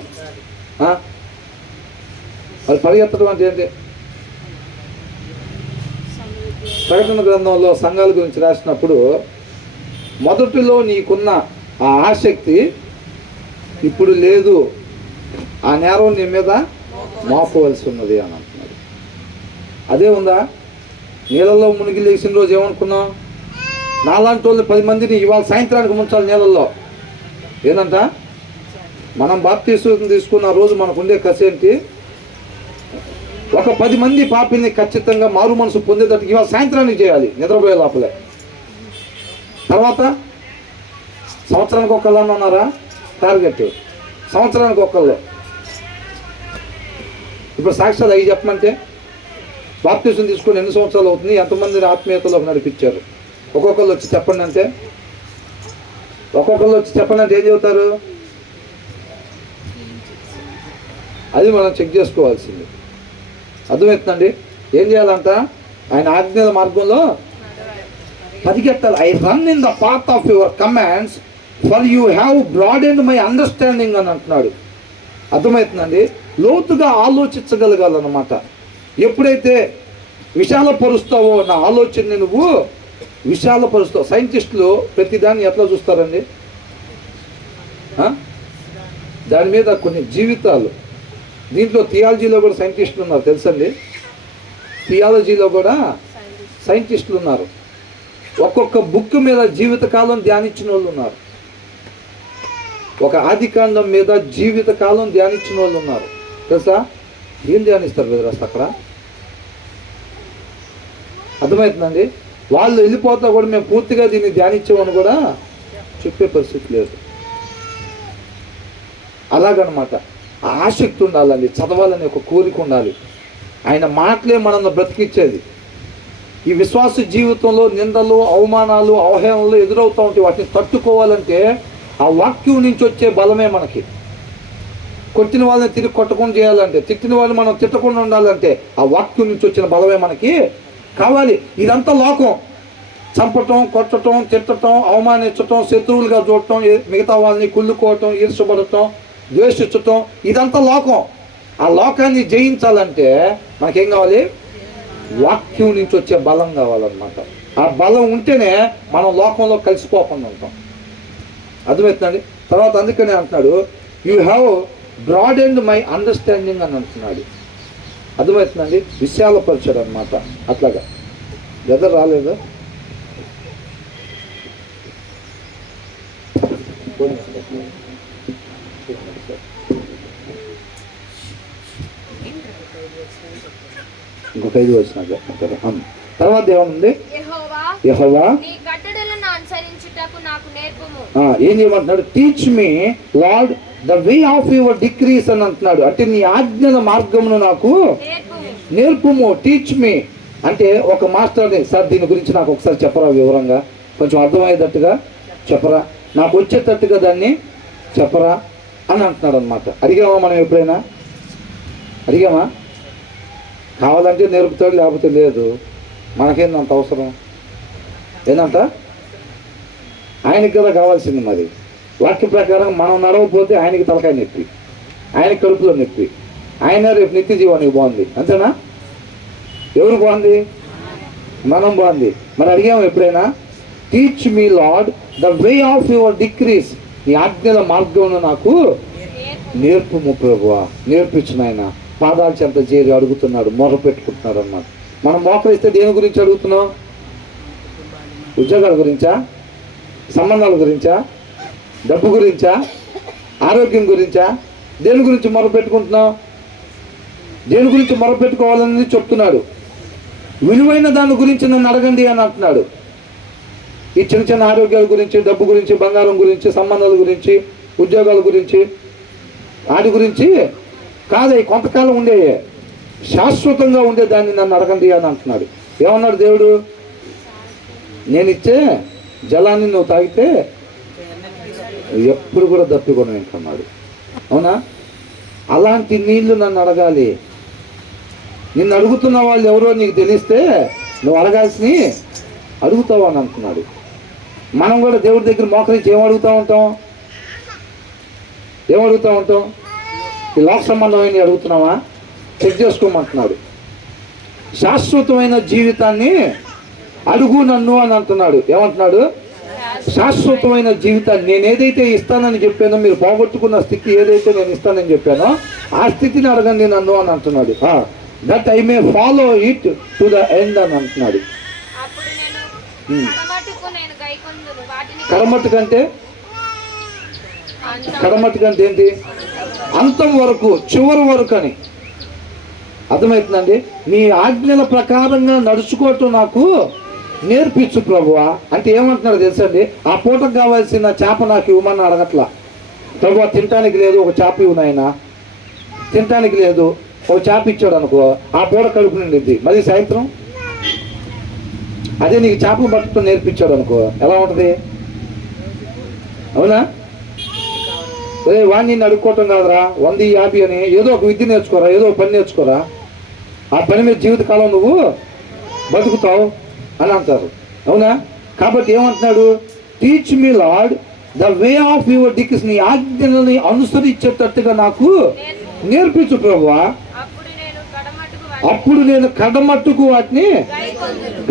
మరి పరిగెత్తడం అంటే ఏంటి? ప్రకటన గ్రంథంలో సంఘాల గురించి రాసినప్పుడు మొదటిలో నీకున్న ఆ ఆసక్తి ఇప్పుడు లేదు, ఆ నేరం నీ మీద మోపవలసి ఉన్నది అని అంటున్నాడు. అదే ఉందా? నీళ్ళల్లో మునిగి లేచిన రోజు ఏమనుకున్నాం? నాలాంటి వాళ్ళు 10 మందిని ఇవాళ సాయంత్రానికి ముంచాలి నీళ్ళల్లో. ఏంటంట? మనం బాప్తీసం తీసుకున్న రోజు మనకు ఉండే కసి ఏంటి? ఒక 10 మంది పాపిని ఖచ్చితంగా మారు మనసు పొందేటట్టు ఇవాళ సాయంత్రానికి చేయాలి, నిద్రపోయే లోపలే. తర్వాత సంవత్సరానికి ఒకళ్ళు ఉన్నారా టార్గెట్? సంవత్సరానికి ఒకళ్ళు. ఇప్పుడు సాక్ష్యాలు అవి చెప్పమంటే బాప్తీసం తీసుకుని ఎన్ని సంవత్సరాలు అవుతుంది, ఎంతమందిని ఆత్మీయతలోకి నడిపించారు? ఒక్కొక్కళ్ళు వచ్చి చెప్పండి అంటే ఏం చెబుతారు? అది మనం చెక్ చేసుకోవాల్సింది. అర్థమవుతుందండి? ఏం చేయాలంట? ఆయన ఆజ్ఞల మార్గంలో పరిగెత్తాలి. I run in the path of your commands for you have broadened my understanding అని అంటున్నాడు. అర్థమవుతుందండి? లోతుగా ఆలోచించగలగాలన్నమాట. ఎప్పుడైతే విశాలపరుస్తావో నా ఆలోచనని నువ్వు విశాలపరుస్తావు. సైంటిస్టులు ప్రతిదాన్ని ఎట్లా చూస్తారండి? దాని మీద కొన్ని జీవితాలు. దీంట్లో థియాలజీలో కూడా సైంటిస్టులు ఉన్నారు తెలుసండి. థియాలజీలో కూడా సైంటిస్టులు ఉన్నారు. ఒక్కొక్క బుక్ మీద జీవితకాలం ధ్యానించిన వాళ్ళు ఉన్నారు. ఒక ఆదికాండం మీద జీవితకాలం ధ్యానించిన వాళ్ళు ఉన్నారు తెలుసా. ఏం ధ్యానిస్తారు బ్రదర్ అసలు అక్కడ? అర్థమవుతుందండి. వాళ్ళు వెళ్ళిపోతా కూడా మేము పూర్తిగా దీన్ని ధ్యానించామని కూడా చెప్పే పరిస్థితి లేదు. అలాగనమాట. ఆసక్తి ఉండాలండి, చదవాలని ఒక కోరిక ఉండాలి. ఆయన మాటలే మనల్ని బ్రతికిచ్చేది. ఈ విశ్వాస జీవితంలో నిందలు, అవమానాలు, అవహేళనలు ఎదురవుతూ ఉంటాయి. వాటిని తట్టుకోవాలంటే ఆ వాక్యం నుంచి వచ్చే బలమే మనకి. కొట్టిన వాళ్ళని తిరిగి కొట్టకుండా చేయాలంటే, తిట్టిన వాళ్ళని మనం తిట్టకుండా ఉండాలంటే ఆ వాక్యం నుంచి వచ్చిన బలమే మనకి కావాలి. ఇదంతా లోకం. చంపటం, కొట్టడం, తిట్టడం, అవమానించటం, శత్రువులుగా చూడటం, మిగతా వాళ్ళని కుళ్ళుకోవటం, ఈర్షపడటం, ద్వేషించటం, ఇదంతా లోకం. ఆ లోకాన్ని జయించాలంటే మనకేం కావాలి? వాక్యం నుంచి వచ్చే బలం కావాలన్నమాట. ఆ బలం ఉంటేనే మనం లోకంలో కలిసిపోకుండా ఉంటాం. అర్థమవుతుందండి. తర్వాత అందుకనే అంటున్నాడు, you have broadened my understanding అని అంటున్నాడు. అర్థమవుతుందండి. విశాలపరిచాడు అనమాట. అట్లాగా గదర్ రాలేదు. ఇంకొక 5 వచ్చినాక తర్వాత ఏమనుంది? యెహోవా నీ కట్టడలను అనుసరించుటకు నాకు నేర్పుము. ఏం చేయమంటున్నాడు? Teach me Lord the way of your decrees అని అంటున్నాడు. అంటే నీ ఆజ్ఞల మార్గమును నాకు నేర్పుము. టీచ్ మీ అంటే ఒక మాస్టర్ని, సార్ దీని గురించి నాకు ఒకసారి చెప్పరా వివరంగా, కొంచెం అర్థమయ్యేటట్టుగా చెప్పరా, నాకు వచ్చేటట్టుగా దాన్ని చెప్పరా అని అంటున్నాడు అనమాట. అడిగామా మనం ఎప్పుడైనా? అడిగామా? కావాలంటే నేర్పుతాడు, లేకపోతే లేదు. మనకేందంత అవసరం? ఏందంట? ఆయనకి కదా కావాల్సింది. మరి వాక్య ప్రకారం మనం నడవకపోతే ఆయనకి తలకాయ నొప్పి, ఆయనకి కడుపులో నొప్పి. ఆయన రేపు నిత్య జీవానికి బాగుంది, అంతేనా? ఎవరు బాగుంది? మనం బాగుంది. మరి అడిగాము ఎప్పుడైనా? Teach me Lord the way of your decrease, నీ ఆజ్ఞల మార్గంలో నాకు నేర్పుము ప్రభువా, నేర్పించిన ఆయన పాదాల చెంత చేరి అడుగుతున్నాడు, మొర పెట్టుకుంటున్నాడు అన్నమాట. మనం మోకరిస్తే దేని గురించి అడుగుతున్నాం? ఉద్యోగాల గురించా? సంబంధాల గురించా? డబ్బు గురించా? ఆరోగ్యం గురించా? దేని గురించి మొరపెట్టుకుంటున్నాం? దేని గురించి మొరపెట్టుకోవాలని చెప్తున్నాడు. విలువైన దాని గురించి నన్ను అడగండి అని అంటున్నాడు. ఈ చిన్న చిన్న ఆరోగ్యాల గురించి, డబ్బు గురించి, బంగారం గురించి, సంబంధాల గురించి, ఉద్యోగాల గురించి, వాటి గురించి కాదే, కొంతకాలం ఉండే శాశ్వతంగా ఉండే దాన్ని నన్ను అడగండి అని అంటున్నాడు. ఏమన్నాడు దేవుడు? నేను ఇచ్చే జలాన్ని నువ్వు తాగితే ఎప్పుడు కూడా దప్పికొను అంటున్నాడు. అవునా? అలాంటి నీళ్లు నన్ను అడగాలి. నిన్ను అడుగుతున్న వాళ్ళు ఎవరో నీకు తెలిస్తే నువ్వు అడగాల్సిని అడుగుతావు అని అంటున్నాడు. మనం కూడా దేవుడి దగ్గర మోకరించి ఏమడుగుతూ ఉంటాం? ఏమడుగుతూ ఉంటాం? ఈ లోక సంబంధమైన అడుగుతున్నావా? చెక్ చేసుకోమంటున్నాడు. శాశ్వతమైన జీవితాన్ని అడుగు నన్ను అని అంటున్నాడు. ఏమంటున్నాడు? శాశ్వతమైన జీవితాన్ని నేను ఏదైతే ఇస్తానని చెప్పానో, మీరు పోగొట్టుకున్న స్థితి ఏదైతే నేను ఇస్తానని చెప్పానో ఆ స్థితిని అడగండి నన్ను అని అంటున్నాడు. That I May follow it to the end అని అంటున్నాడు. కడమట్టు కంటే ఏంటి? అంతం వరకు, చివరి వరకు అని అర్థమవుతుందండి. నీ ఆజ్ఞల ప్రకారంగా నడుచుకోవటం నాకు నేర్పించు ప్రభువా అంటే ఏమంటున్నాడు తెలుసండి? ఆ పూటకు కావాల్సిన చేప నాకు ఇవ్వమని అడగట్లా. ప్రభువా తినటానికి లేదు, ఒక చేప ఇవ్వు నాయనా. తినటానికి లేదు, ఒక చేప ఇచ్చాడు అనుకో, ఆ పూట కడుపు నిండిద్ది. మళ్ళీ సాయంత్రం అదే నీకు చేపలు పట్టడం నేర్పించాడు అనుకో, ఎలా ఉంటుంది? అవునా? వాడిని నిన్ను అడుక్కోవటం కాదురా, 150 అని ఏదో ఒక విద్య నేర్చుకోరా, ఏదో ఒక పని నేర్చుకోరా, ఆ పని మీద జీవితకాలం నువ్వు బతుకుతావు అని అంటారు. అవునా? కాబట్టి ఏమంటున్నాడు? Teach me Lord the way of your decrease, నీ ఆజ్ఞలని అనుసరించేటట్టుగా నాకు నేర్పించు ప్రభువా, అప్పుడు నేను కడమట్టుకు వాటిని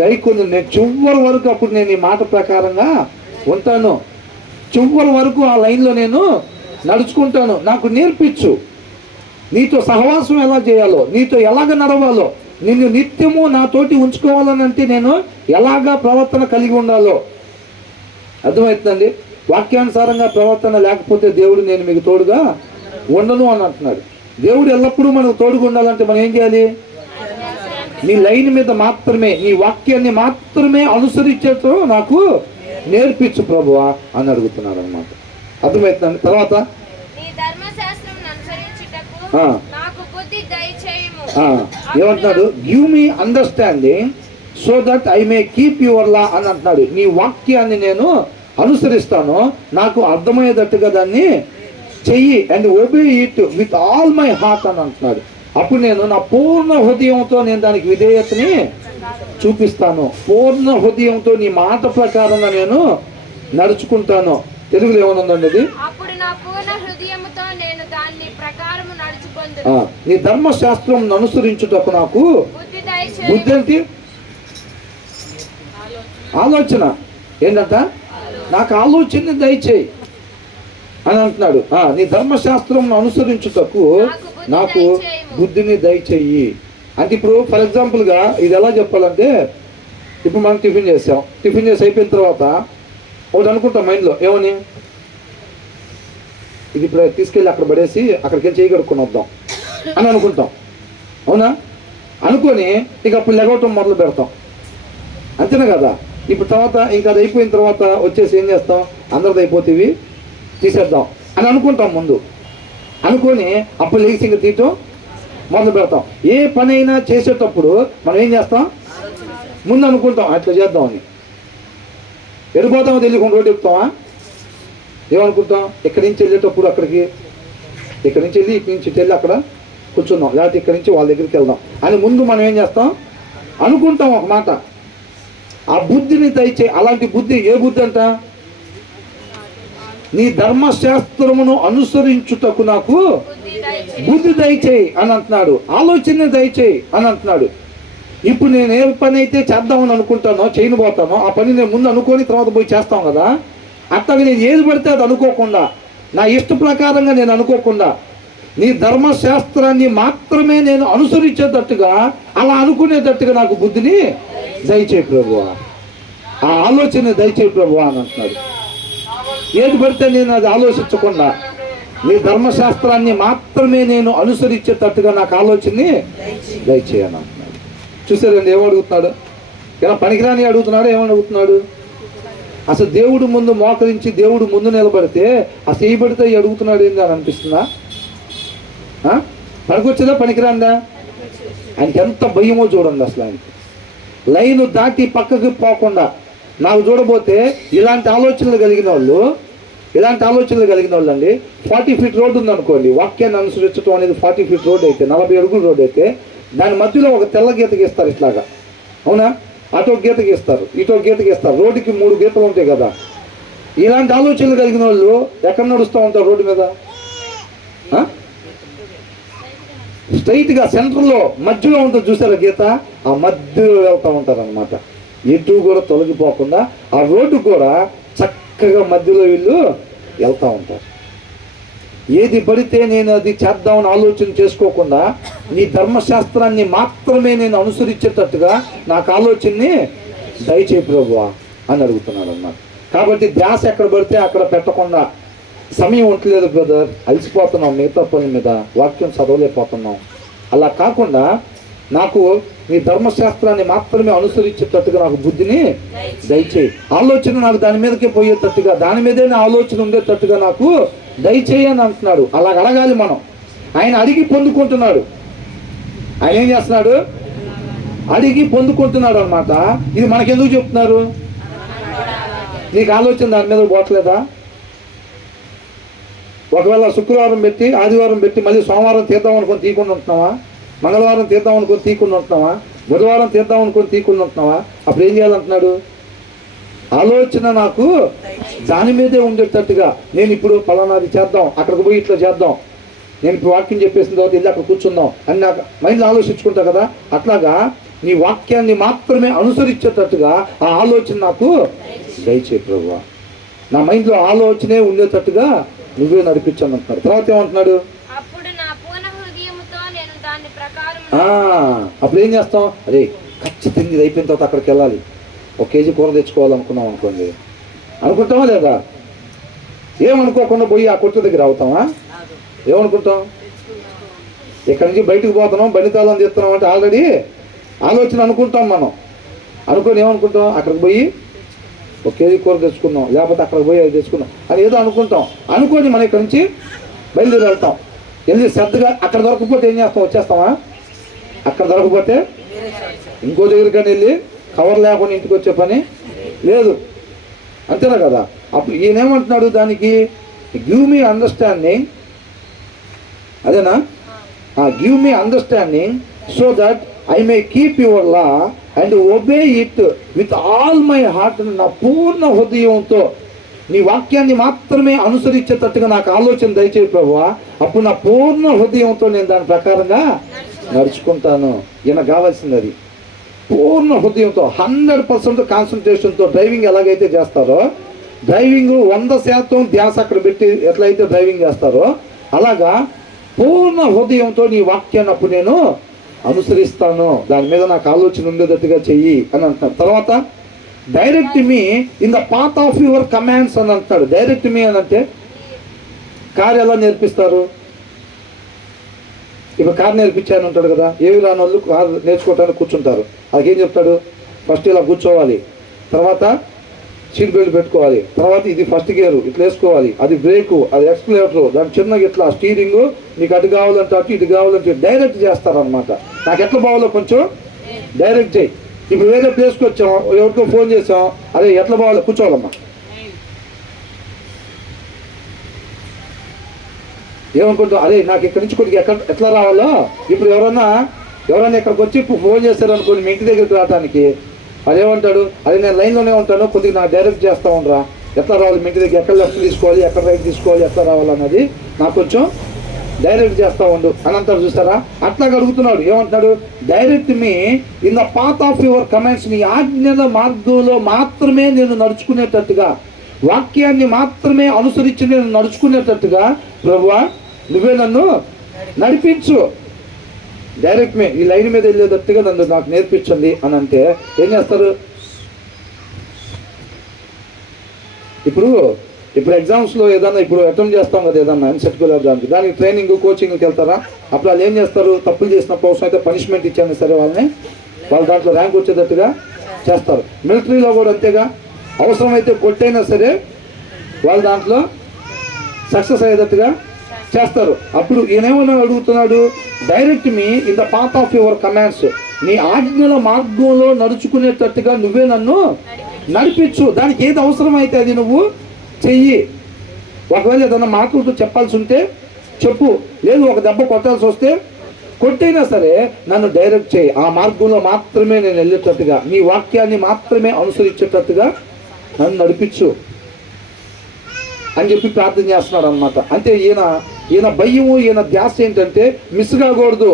గైకొందు. నేను చివరి వరకు అప్పుడు నేను ఈ మాట ప్రకారంగా ఉంటాను. చివరి వరకు ఆ లైన్లో నేను నడుచుకుంటాను, నాకు నేర్పించు. నీతో సహవాసం ఎలా చేయాలో, నీతో ఎలాగ నడవాలో, నిన్ను నిత్యము నాతోటి ఉంచుకోవాలని అంటే నేను ఎలాగా ప్రవర్తన కలిగి ఉండాలో. అర్థమవుతుందండి? వాక్యానుసారంగా ప్రవర్తన లేకపోతే దేవుడు నేను మీకు తోడుగా ఉండను అని అంటున్నాడు. దేవుడు ఎల్లప్పుడూ మనకు తోడుగా ఉండాలంటే మనం ఏం చేయాలి? నీ లైన్ మీద మాత్రమే, నీ వాక్యాన్ని మాత్రమే అనుసరించేతో నాకు నేర్పించు ప్రభువా అని అడుగుతున్నాడు అనమాట. అర్థమవుతుందండి? తర్వాత నీ ధర్మశాస్త్రమును అనుసరించుటకు నాకు బుద్ధి దయచేయుము. ఏమంటున్నాడు? Give me understanding so that I may keep your law అని అంటున్నాడు. నీ వాక్యాన్ని నేను అనుసరిస్తాను, నాకు అర్థమయ్యేటట్టుగా దాన్ని చెయ్యి, and obey it with all my heart అని అంటున్నాడు. అప్పుడు నేను నా పూర్ణ హృదయంతో నేను దానికి విధేయతని చూపిస్తాను. పూర్ణ హృదయంతో నీ మాట ప్రకారంగా నేను నడుచుకుంటాను. తెలుగులో ఏమనుందండి అది? అప్పుడు నా పూర్ణ హృదయముతో నేను దాని ప్రకారము నడుచుకొందును. నీ ధర్మశాస్త్రం అనుసరించుటకు నాకు బుద్ధి దయచేయుము. బుద్ధి ఏంటి? ఆలోచన. ఏంటంట? నాకు ఆలోచన దయచేయి అని అంటున్నాడు. నీ ధర్మశాస్త్రం అనుసరించుటకు నాకు బుద్ధిని దయచేయి అంటే, ఇప్పుడు ఫర్ ఎగ్జాంపుల్గా ఇది ఎలా చెప్పాలంటే, ఇప్పుడు మనం టిఫిన్ చేసాం, టిఫిన్ చేసి అయిపోయిన తర్వాత ఒకటి అనుకుంటాం మైండ్లో, ఏమని? ఇది ఇప్పుడు తీసుకెళ్ళి అక్కడ పడేసి అక్కడికి వెళ్ళి చేయి కడుక్కొని వద్దాం అని అనుకుంటాం. అవునా? అనుకొని ఇక అప్పుడు లెగవటం మొదలు పెడతాం. అంతేనా కదా? ఇప్పుడు తర్వాత ఇంకా అది అయిపోయిన తర్వాత వచ్చేసి ఏం చేస్తాం? అందరిది అయిపోతేవి తీసేద్దాం అని అనుకుంటాం ముందు. అనుకొని అప్పుడు లేచి ఇంకా తీయటం మొదలు పెడతాం. ఏ పని అయినా చేసేటప్పుడు మనం ఏం చేస్తాం? ముందు అనుకుంటాం అట్లా చేద్దామని. వెళ్ళిపోతామో తెలియకుండా రోడ్డు ఎక్కుతామా? ఏమనుకుంటాం? ఇక్కడి నుంచి వెళ్ళేటప్పుడు అక్కడికి, ఇక్కడి నుంచి వెళ్ళి ఇక్కడి నుంచి వెళ్ళి అక్కడ కూర్చుందాం, లేకపోతే ఇక్కడి నుంచి వాళ్ళ దగ్గరికి వెళ్దాం అని ముందు మనం ఏం చేస్తాం? అనుకుంటాం ఒక మాట. ఆ బుద్ధిని దయచే. అలాంటి బుద్ధి ఏ బుద్ధి అంట? నీ ధర్మశాస్త్రమును అనుసరించుటకు నాకు బుద్ధి దయచేయి అని అంటున్నాడు. ఆలోచన దయచేయి అని అంటున్నాడు. ఇప్పుడు నేను ఏ పని అయితే చేద్దామని అనుకుంటానో, చేయనిపోతానో, ఆ పని నేను ముందు అనుకొని తర్వాత పోయి చేస్తాం కదా. అట్లాగే నేను ఏది పడితే అది అనుకోకుండా, నా ఇష్ట ప్రకారంగా నేను అనుకోకుండా, నీ ధర్మశాస్త్రాన్ని మాత్రమే నేను అనుసరించేటట్టుగా, అలా అనుకునేటట్టుగా నాకు బుద్ధిని దయచేయి ప్రభువా, ఆ ఆలోచన దయచేయి ప్రభువా అని అంటున్నాడు. ఏది పడితే నేను అది ఆలోచించకుండా నీ ధర్మశాస్త్రాన్ని మాత్రమే నేను అనుసరించేటట్టుగా నాకు ఆలోచనని దయచేయని అంటున్నాడు. చూసారండి ఏమడుగుతున్నాడు? ఇలా పనికిరాని అడుగుతున్నాడు. ఏమని అడుగుతున్నాడు? అసలు దేవుడు ముందు మోకరించి దేవుడు ముందు నిలబడితే అసలు చేయబడితే అడుగుతున్నాడు ఏంది అని అనిపిస్తుందా? పనికొచ్చేదా పనికిరాందా? ఆయనకి ఎంత భయమో చూడండి. అసలు ఆయనకి లైను దాటి పక్కకి పోకుండా నాకు చూడబోతే ఇలాంటి ఆలోచనలు కలిగిన వాళ్ళు అండి, 40 ఫీట్ రోడ్డు ఉందనుకోండి, వాక్యాన్ని అనుసరించడం అనేది 40 ఫీట్ రోడ్ అయితే, 40 అడుగుల రోడ్ అయితే, దాని మధ్యలో ఒక తెల్ల గీత గీస్తారు ఇట్లాగా. అవునా? అటో గీత గీస్తారు, ఇటో గీత గీస్తారు. రోడ్డుకి 3 గీతలు ఉంటాయి కదా. ఇలాంటి ఆలోచనలు కలిగిన వాళ్ళు ఎక్కడ నడుస్తూ ఉంటారు? రోడ్డు మీద స్ట్రైట్గా సెంటర్లో మధ్యలో ఉంటుంది చూసారా గీత? ఆ మధ్యలో వెళ్తూ ఉంటారు అనమాట. ఎటు కూడా తొలగిపోకుండా ఆ రోడ్డు కూడా చక్కగా మధ్యలో వీళ్ళు వెళ్తూ ఉంటారు. ఏది పడితే నేను అది చేద్దామని ఆలోచన చేసుకోకుండా నీ ధర్మశాస్త్రాన్ని మాత్రమే నేను అనుసరించేటట్టుగా నాకు ఆలోచనని దయచేయి ప్రభువా అని అడుగుతున్నాడు అన్నమాట. కాబట్టి ధ్యాస ఎక్కడ పడితే అక్కడ పెట్టకుండా, సమయం ఉండలేదు బ్రదర్, అలసిపోతున్నాం మిగతా పనుల మీద, వాక్యం చదవలేకపోతున్నాం, అలా కాకుండా నాకు నీ ధర్మశాస్త్రాన్ని మాత్రమే అనుసరించేటట్టుగా నాకు బుద్ధిని దయచేయి. ఆలోచన నాకు దాని మీదకే పోయేటట్టుగా, దాని మీదే నా ఆలోచన ఉండేటట్టుగా నాకు దయచేయి అని అంటున్నాడు. అలాగ అడగాలి మనం. ఆయన అడిగి పొందుకుంటున్నాడు. ఆయన ఏం చేస్తున్నాడు? అడిగి పొందుకుంటున్నాడు అనమాట. ఇది మనకెందుకు చెప్తున్నారు? నీకు ఆలోచన దాని మీద పోవట్లేదా? ఒకవేళ శుక్రవారం పెట్టి ఆదివారం పెట్టి మళ్ళీ సోమవారం తీద్దాం అనుకొని తీయకుండా ఉంటున్నావా? మంగళవారం తీద్దాం అనుకొని తీయకుండా ఉంటున్నావా? బుధవారం తీద్దాం అనుకొని తీయకుండా ఉంటున్నావా? అప్పుడు ఏం చేయాలంటున్నాడు? ఆలోచన నాకు దాని మీదే ఉండేటట్టుగా, నేను ఇప్పుడు పలానాది చేద్దాం, అక్కడికి పోయి ఇట్లా చేద్దాం, నేను ఇప్పుడు వాక్యం చెప్పేసిన తర్వాత వెళ్ళి అక్కడ కూర్చుందాం అని నాకు మైండ్లో ఆలోచించుకుంటా కదా. అట్లాగా నీ వాక్యాన్ని మాత్రమే అనుసరించేటట్టుగా ఆ ఆలోచన నాకు దయచేయి ప్రభువా. నా మైండ్లో ఆలోచనే ఉండేటట్టుగా నువ్వే నడిపించాను అంటున్నాడు. తర్వాత ఏమంటున్నాడు? అప్పుడు నా పూర్ణ హృదయముతో నేను దాని ప్రకారం అప్పుడు ఏం చేస్తాం? అరే ఖచ్చితంగా ఇది అయిపోయిన తర్వాత అక్కడికి వెళ్ళాలి, 1 కేజీ కూర తెచ్చుకోవాలనుకున్నాం అనుకోండి, అనుకుంటామా లేదా? ఏమనుకోకుండా పోయి ఆ కొట్టు దగ్గర అవుతామా? ఏమనుకుంటాం? ఇక్కడి నుంచి బయటకు పోతున్నాం, బండి తాళం తీస్తున్నాం అంటే ఆల్రెడీ ఆలోచన అనుకుంటాం. మనం అనుకొని ఏమనుకుంటాం? అక్కడికి పోయి 1 కేజీ కూర తెచ్చుకుందాం, లేకపోతే అక్కడికి పోయి అది తెచ్చుకుందాం అని ఏదో అనుకుంటాం. అనుకొని మనం ఇక్కడి నుంచి బయలుదేరి వెళ్తాం. వెళ్ళి శ్రద్ధగా అక్కడ దొరకకపోతే ఏం చేస్తాం? వచ్చేస్తామా? అక్కడ దొరకకపోతే ఇంకో దగ్గరికని వెళ్ళి కవర్ లేకుండా ఇంటికి వచ్చే పని లేదు, అంతేనా కదా? అప్పుడు ఈయనేమంటున్నాడు దానికి? గివ్ మీ అండర్స్టాండింగ్, అదేనా? Give me understanding so that I may keep your law and obey it with all my heart. నా పూర్ణ హృదయంతో నీ వాక్యాన్ని మాత్రమే అనుసరించేటట్టుగా నాకు ఆలోచన దయచేయి ప్రభువా. అప్పుడు నా పూర్ణ హృదయంతో నేను దాని ప్రకారంగా నడుచుకుంటాను. ఈయన కావాల్సింది అది. పూర్ణ హృదయంతో 100% కాన్సన్ట్రేషన్తో డ్రైవింగ్ ఎలాగైతే చేస్తారో, డ్రైవింగ్ 100% ధ్యాస అక్కడ పెట్టి ఎట్లయితే డ్రైవింగ్ చేస్తారో అలాగా పూర్ణ హృదయంతో నీ వాక్యాన్ని అప్పుడు నేను అనుసరిస్తాను, దాని మీద నాకు ఆలోచన ఉండేటట్టుగా చెయ్యి అని అంటున్నాడు. తర్వాత direct me in the path of your commands అని అంటున్నాడు. డైరెక్ట్ మీ అని అంటే కారు ఎలా నేర్పిస్తారు? ఇప్పుడు కారు నేర్పించాను అంటాడు కదా, ఏవి రాని వాళ్ళు కారు నేర్చుకోవటానికి కూర్చుంటారు. అదికేం చెప్తాడు? ఫస్ట్ ఇలా కూర్చోవాలి, తర్వాత సీట్ బెల్ట్ పెట్టుకోవాలి, తర్వాత ఇది ఫస్ట్ గేరు ఇట్లా వేసుకోవాలి, అది బ్రేకు, అది ఎక్స్ప్లేటరు, దాని చిన్నగా ఇట్లా స్టీరింగు, నీకు అటు కావాలంటే అటు, ఇటు కావాలంటే డైరెక్ట్ చేస్తారనమాట. నాకు ఎట్లా బావాలో కొంచెం డైరెక్ట్ చేయి. ఇప్పుడు వేరే ప్లేస్కి వచ్చాం, ఎవరికో ఫోన్ చేసాం, అదే ఎట్లా బావాలో కూర్చోవాలమ్మా, ఏమనుకుంటాం? అదే నాకు ఇక్కడి నుంచి కొద్దిగా ఎట్లా రావాలో. ఇప్పుడు ఎవరైనా ఇక్కడికి వచ్చి ఇప్పుడు ఫోన్ చేస్తారనుకోండి మీ ఇంటి దగ్గరికి రావడానికి, అదేమంటాడు? అదే నేను లైన్లోనే ఉంటాను, కొద్దిగా నాకు డైరెక్ట్ చేస్తూ ఉండరా, ఎట్లా రావాలి మీ ఇంటి దగ్గర, ఎక్కడ లెఫ్ట్ తీసుకోవాలి, ఎక్కడ రైట్ తీసుకోవాలి, ఎట్లా రావాలన్నది నాకు కొంచెం డైరెక్ట్ చేస్తూ ఉండు అని అంటారు. చూస్తారా? అట్లా అడుగుతున్నాడు. ఏమంటున్నాడు? Direct me in the path of your commands. నీ ఆజ్ఞల మార్గంలో మాత్రమే నేను నడుచుకునేటట్టుగా, వాక్యాన్ని మాత్రమే అనుసరించి నేను నడుచుకునేటట్టుగా ప్రభువా నువ్వే నన్ను నడిపించు. డైరెక్ట్ మీ ఈ లైన్ మీద వెళ్ళేటట్టుగా నన్ను నాకు నేర్పించండి అని అంటే ఏం చేస్తారు? ఇప్పుడు ఎగ్జామ్స్లో ఏదన్నా ఇప్పుడు అటెంప్ట్ చేస్తాం కదా, ఏదన్నా ఎంసెట్కి దానికి ట్రైనింగ్ కోచింగ్కి వెళ్తారా? అప్పుడు వాళ్ళు ఏం చేస్తారు? తప్పులు చేసినప్పుడు అవసరం అయితే పనిష్మెంట్ ఇచ్చాను సరే వాళ్ళు దాంట్లో ర్యాంక్ వచ్చేటట్టుగా చేస్తారు. మిలిటరీలో కూడా అంతేగా, అవసరమైతే కొట్టైనా సరే వాళ్ళు దాంట్లో సక్సెస్ అయ్యేటట్టుగా చేస్తారు. అప్పుడు ఈయనేమన్నా అడుగుతున్నాడు? Direct me in the path of your commands. నీ ఆజ్ఞల మార్గంలో నడుచుకునేటట్టుగా నువ్వే నన్ను నడిపించు. దానికి ఏది అవసరమైతే అది నువ్వు చెయ్యి. ఒకవేళ ఏదన్నా మాటలతో చెప్పాల్సి ఉంటే చెప్పు, లేదు ఒక దెబ్బ కొట్టాల్సి వస్తే కొట్టైనా సరే నన్ను డైరెక్ట్ చేయి. ఆ మార్గంలో మాత్రమే నేను వెళ్ళేటట్టుగా, నీ వాక్యాన్ని మాత్రమే అనుసరించేటట్టుగా నన్ను నడిపించు అని చెప్పి ప్రార్థన చేస్తున్నాడు అనమాట. అంటే ఈయన భయము, ఈయన ధ్యాస ఏంటంటే మిస్ కాకూడదు.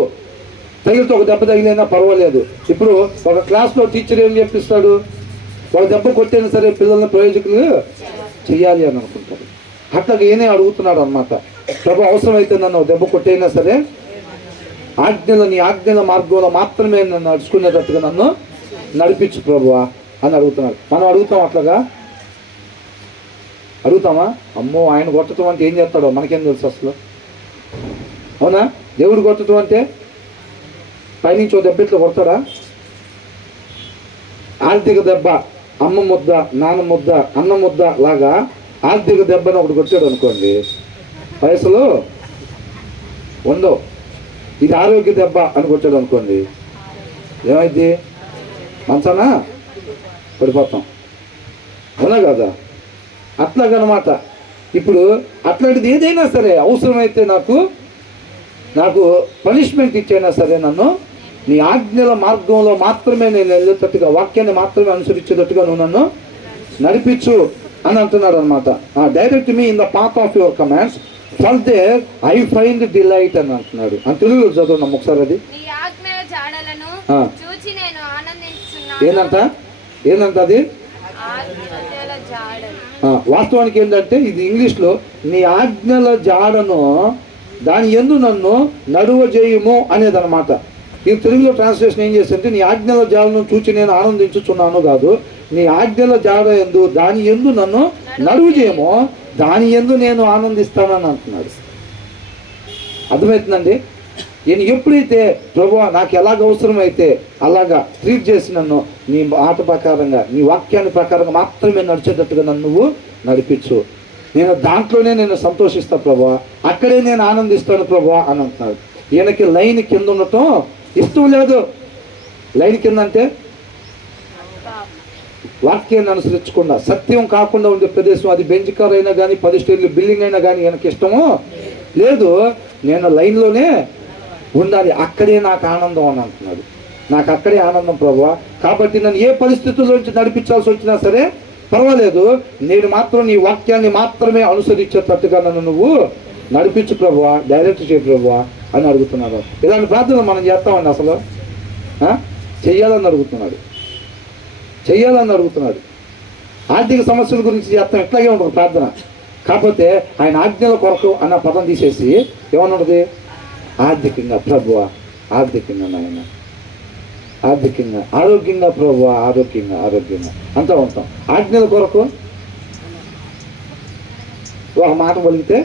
తగిలితే ఒక దెబ్బ తగిలైనా పర్వాలేదు. ఇప్పుడు ఒక క్లాస్లో టీచర్ ఏం చెప్పిస్తాడు? ఒక దెబ్బ కొట్టైనా సరే పిల్లల్ని ప్రయోజకులు చెయ్యాలి అని అనుకుంటాడు. అట్లాగే ఈయనే అడుగుతున్నాడు అనమాట. ప్రభు అవసరమైతే నన్ను దెబ్బ కొట్టైనా సరే నీ ఆజ్ఞల మార్గంలో మాత్రమే నన్ను నడుచుకునేటట్టుగా నన్ను నడిపించు ప్రభువా అని అడుగుతున్నాడు. మనం అడుగుతాం అట్లాగా? అడుగుతామా? అమ్మో ఆయన కొట్టడం అంటే ఏం చేస్తాడో మనకేం తెలుసు అసలు, అవునా? దేవుడు కొట్టడం అంటే పైనుంచి ఓ దెబ్బ ఇట్లా కొడతాడా? ఆర్థిక దెబ్బ, అమ్మ ముద్ద, నాన్న ముద్ద, అన్న ముద్ద లాగా ఆర్థిక దెబ్బని ఒకటి కొట్టాడు అనుకోండి, పైసలు ఉండవు. ఇది ఆరోగ్య దెబ్బ అని కొట్టాడు అనుకోండి, ఏమైంది? మంచానా పడిపోతాం, అవునా కదా? అట్లాగనమాట. ఇప్పుడు అట్లాంటిది ఏదైనా సరే అవసరమైతే నాకు పనిష్మెంట్ ఇచ్చైనా సరే నన్ను నీ ఆజ్ఞల మార్గంలో మాత్రమే నేను వెళ్ళేటట్టుగా, వాక్యాన్ని మాత్రమే అనుసరించేటట్టుగా నువ్వు నన్ను నడిపించు అని అంటున్నాడు అనమాట. Direct me in the path of your commands for their I find delight అని అంటున్నాడు. అని తెలుగులో చదువున్నాం ఒకసారి. అది ఏంటంట అది? వాస్తవానికి ఏంటంటే ఇది ఇంగ్లీష్లో నీ ఆజ్ఞల జాడను దాని యందు నన్ను నడువజేయుము అనేదన్నమాట. ఈ తెలుగులో ట్రాన్స్లేషన్ ఏం చేస్తుంటే నీ ఆజ్ఞల జాడను చూచి నేను ఆనందించుచున్నాను కాదు, నీ ఆజ్ఞల జాడ ఎందు దాని యందు నన్ను నడువు చేయము, దాని యందు నేను ఆనందిస్తానని అంటున్నాడు. అర్థమవుతుందండి? నేను ఎప్పుడైతే ప్రభువా నాకు ఎలాగ అవసరమైతే అలాగా ట్రీట్ చేసి నన్ను నీ మాట ప్రకారంగా నీ వాక్యాన్ని ప్రకారంగా మాత్రమే నడిచేటట్టుగా నన్ను నువ్వు నడిపించు, నేను దాంట్లోనే నేను సంతోషిస్తా ప్రభువా, అక్కడే నేను ఆనందిస్తాను ప్రభువా అని అంటున్నాడు. ఈయనకి లైన్ కింద ఉండటం ఇష్టం లేదు. లైన్ కింద అంటే వాక్యాన్ని అనుసరించకుండా సత్యం కాకుండా ఉండే ప్రదేశం, అది బెంచ్ కార్ అయినా కానీ 10 స్టేర్లు బిల్డింగ్ అయినా కానీ ఈయనకి ఇష్టము లేదు. నేను లైన్లోనే ఉండాలి, అక్కడే నాకు ఆనందం అని అంటున్నాడు. నాకు అక్కడే ఆనందం ప్రభువా, కాబట్టి నన్ను ఏ పరిస్థితుల్లోంచి నడిపించాల్సి వచ్చినా సరే పర్వాలేదు, నేను మాత్రం నీ వాక్యాన్ని మాత్రమే అనుసరించేటట్టుగా నన్ను నువ్వు నడిపించు ప్రభువా, డైరెక్ట్ చేయ ప్రభువా అని అడుగుతున్నాడు. ఇలాంటి ప్రార్థన మనం చేస్తామండి. అసలు చెయ్యాలని అడుగుతున్నాడు, చెయ్యాలని అడుగుతున్నాడు. ఆర్థిక సమస్యల గురించి చేస్తాం, ఎట్లాగే ఉంటుంది ప్రార్థన. కాకపోతే ఆయన ఆజ్ఞల కొరకు అన్న పదం తీసేసి ఏమన్నది, ఆర్థికంగా ప్రభువా, ఆర్థికంగా నాయన, ఆర్థికంగా, ఆరోగ్యంగా ప్రభువా, ఆరోగ్యంగా, ఆరోగ్యంగా అంతా ఉంటాం. ఆజ్ఞల కొరకు ఒక మాట పలికితే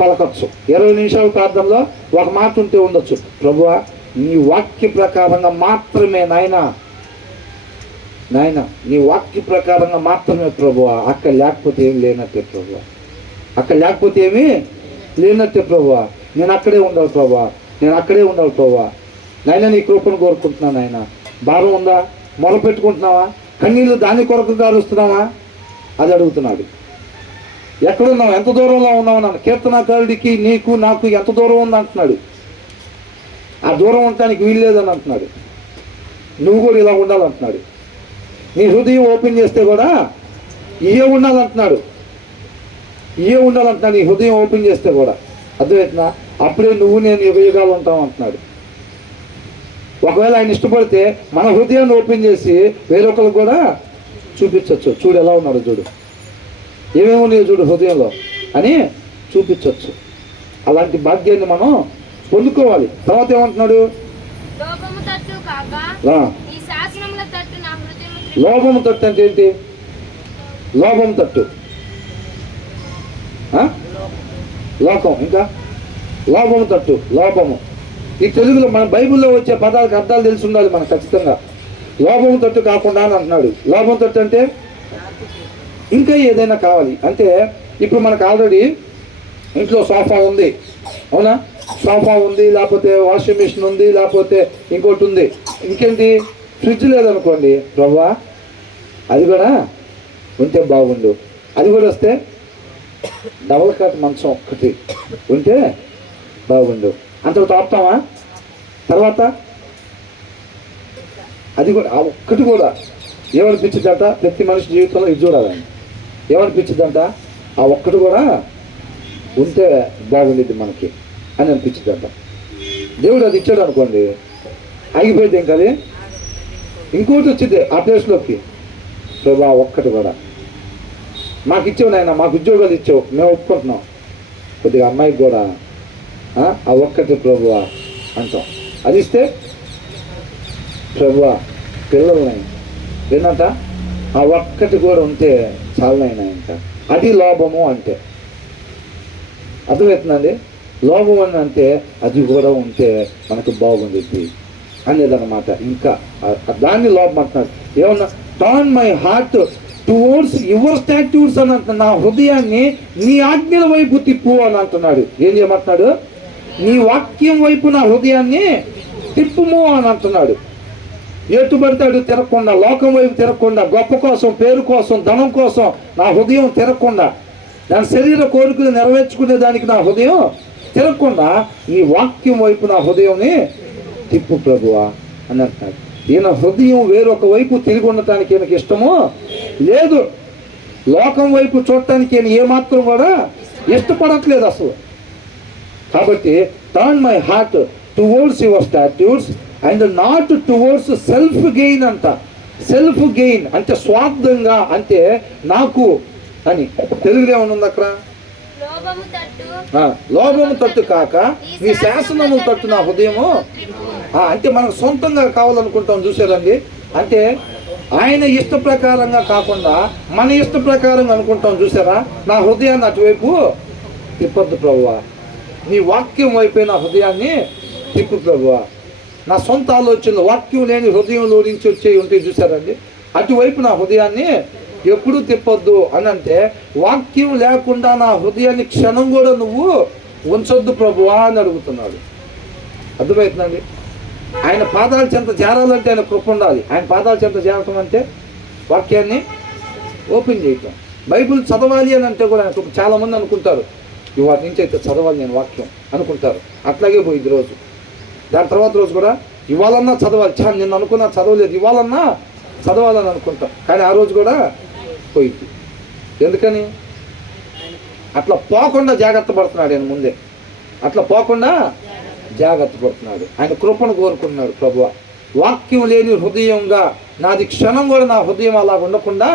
పలకచ్చు. 20 నిమిషాల ప్రార్థనలో ఒక మాట ఉంటే ఉండొచ్చు, ప్రభువా నీ వాక్య ప్రకారంగా మాత్రమే నాయన, నాయన నీ వాక్య ప్రకారంగా మాత్రమే ప్రభువా, అక్కడ లేకపోతే ఏమి లేనట్టే ప్రభువా, అక్కడ లేకపోతే ఏమీ లేనట్టే ప్రభువా, నేను అక్కడే ఉండాలి ప్రభువా, నేను అక్కడే ఉండాలి ప్రభువా. నాయన నీ కృపను కోరుకుంటున్నాను నాయన. భారం ఉందా? మొర పెట్టుకుంటున్నావా? కన్నీళ్ళు దాని కొరకు గారుస్తున్నావా? అది అడుగుతున్నాడు. ఎక్కడున్నావు? ఎంత దూరంలో ఉన్నావు అన్నాను. కీర్తనకారుడికి నీకు నాకు ఎంత దూరం ఉంది అంటున్నాడు. ఆ దూరం ఉండటానికి వీల్లేదని అంటున్నాడు. నువ్వు కూడా ఇలా ఉండాలంటున్నాడు. నీ హృదయం ఓపెన్ చేస్తే కూడా ఇయే ఉండాలంటున్నాడు, ఇయే ఉండాలంటున్నాడు. నీ హృదయం ఓపెన్ చేస్తే కూడా అర్థమవుతుందా? అప్పుడే నువ్వు నేను యుగయుగాలు ఉంటాం అంటున్నాడు. ఒకవేళ ఆయన ఇష్టపడితే మన హృదయాన్ని ఓపెన్ చేసి వేరొకరికి కూడా చూపించవచ్చు. చూడు ఎలా ఉన్నాడు, చూడు ఏమేమి ఉన్నాయో చూడు హృదయంలో అని చూపించవచ్చు. అలాంటి భాగ్యాన్ని మనం పొందుకోవాలి. తర్వాత ఏమంటున్నాడు? లోభము తట్టు కాక ఈ శాసనముల తట్టు నా హృదయము. లోభము తట్టు అంటే ఏంటి? లోభము తట్టు లోకం, ఇంకా లోభము తట్టు, లోభము. ఈ తెలుగులో మన బైబిల్లో వచ్చే పదాలకు అర్థాలు తెలిసి ఉండాలి మనకు ఖచ్చితంగా. లోభము తట్టు కాకుండా అని అంటున్నాడు. లోభం తట్టు అంటే ఇంకా ఏదైనా కావాలి అంటే, ఇప్పుడు మనకు ఆల్రెడీ ఇంట్లో సోఫా ఉంది, అవునా? సోఫా ఉంది, లేకపోతే వాషింగ్ మిషన్ ఉంది, లేకపోతే ఇంకోటి ఉంది. ఇంకేంటి? ఫ్రిడ్జ్ లేదనుకోండి, ప్రభువా అది కూడా ఉంటే బాగుండు, అది కూడా వస్తే డబుల్ కాట్ మంచం ఒక్కటి ఉంటే బాగుండు, అంతకు ఆపుతామా? తర్వాత అది కూడా ఆ ఒక్కటి కూడా ఏమనిపించిందంట? ప్రతి మనిషి జీవితంలో ఇది చూడాలని ఏమనిపించిందంట? ఆ ఒక్కటి కూడా ఉంటే బాగుండేది మనకి అని అనిపించిందంట. దేవుడు అది ఇచ్చాడు అనుకోండి, ఆగిపోయింది. ఇంకా అది ఇంకోటి వచ్చింది ఆ ప్లేస్లోకి. ప్రభా ఒక్కటి కూడా మాకు ఇచ్చావు నాయన, మాకు ఉద్యోగాలు ఇచ్చావు, మేము ఒప్పుకుంటున్నాం, కొద్దిగా అమ్మాయికి కూడా ఆ ఒక్కటి ప్రభువా అంటాం. అది ఇస్తే ప్రభువా పిల్లలని ఏంటంట ఆ ఒక్కటి కూడా ఉంటే చాలనైనా ఇంకా. అది లోభము అంటే. అర్థమవుతుందండి? లోభం అని అంటే అది కూడా ఉంటే మనకు బాగుంటుంది అనేదన్నమాట. ఇంకా దాన్ని లోభం అంటున్నాడు. ఏమన్నా? Turn my heart towards your statutes అని అంటున్నాడు. నా హృదయాన్ని నీ ఆజ్ఞల వైపు తిప్పు అని అంటున్నాడు. ఏం చేయమంటున్నాడు? నీ వాక్యం వైపు నా హృదయాన్ని తిప్పుము అని అంటున్నాడు. ఎటు పడతాడు తిరగకుండా, లోకం వైపు తిరగకుండా, గొప్ప కోసం, పేరు కోసం, ధనం కోసం నా హృదయం తిరగకుండా, దాని శరీర కోరికలు నెరవేర్చుకునే దానికి నా హృదయం తిరగకుండా నీ వాక్యం వైపు నా హృదయంని తిప్పు ప్రభువా అని అంటున్నాడు. ఈయన హృదయం వేరొక వైపు తిరిగి ఉండటానికి ఈయనకి ఇష్టమో లేదు. లోకం వైపు చూడటానికి ఈయన ఏమాత్రం కూడా ఇష్టపడట్లేదు అసలు. కాబట్టి turn my heart towards your statutes and not towards self gain అంట. సెల్ఫ్ గెయిన్ అంటే స్వార్థంగా, అంటే నాకు అని తెలుగులో ఏమన్నా అక్కడ? లోభము తట్టు లోభము తట్టు కాక నీ శాసనము తట్టు నా హృదయము. అంటే మనకు సొంతంగా కావాలనుకుంటాం చూసారండి. అంటే ఆయన ఇష్ట ప్రకారంగా కాకుండా మన ఇష్ట ప్రకారంగా అనుకుంటాం చూసారా. నా హృదయాన్ని అటువైపు తిప్పొద్దు ప్రభువా, నీ వాక్యం వైపే నా హృదయాన్ని తిప్పు ప్రభువా. నా సొంత ఆలోచనలు వాక్యం లేని హృదయంలో నుంచి వచ్చేవి ఉంటాయి చూసారండి. అటువైపు నా హృదయాన్ని ఎప్పుడు తిప్పొద్దు అని అంటే, వాక్యం లేకుండా నా హృదయాన్ని క్షణం కూడా నువ్వు ఉంచొద్దు ప్రభువా అని అడుగుతున్నాడు. అర్థమవుతుందండి. ఆయన పాదాల చెంత చేరాలంటే ఆయన కృప ఉండాలి. ఆయన పాదాల చెంత చేరటం అంటే వాక్యాన్ని ఓపెన్ చేయటం. బైబిల్ చదవాలి అని అంటే కూడా ఆయన చాలామంది అనుకుంటారు, ఇవాటి నుంచి అయితే చదవాలి నేను వాక్యం అనుకుంటారు. అట్లాగే పోయింది రోజు. దాని తర్వాత రోజు కూడా ఇవాళన్నా చదవాలి, చాలా నిన్ను అనుకున్నా చదవలేదు, ఇవాళన్నా చదవాలని అనుకుంటాం. కానీ ఆ రోజు కూడా పోయింది. ఎందుకని? అట్లా పోకుండా జాగ్రత్త పడుతున్నాడు ఆయన ముందే. అట్లా పోకుండా జాగ్రత్త పడుతున్నాడు. ఆయన కృపను కోరుకున్నాడు. ప్రభువా, వాక్యం లేని హృదయంగా నాది క్షణం కూడా నా హృదయం అలా ఉండకుండా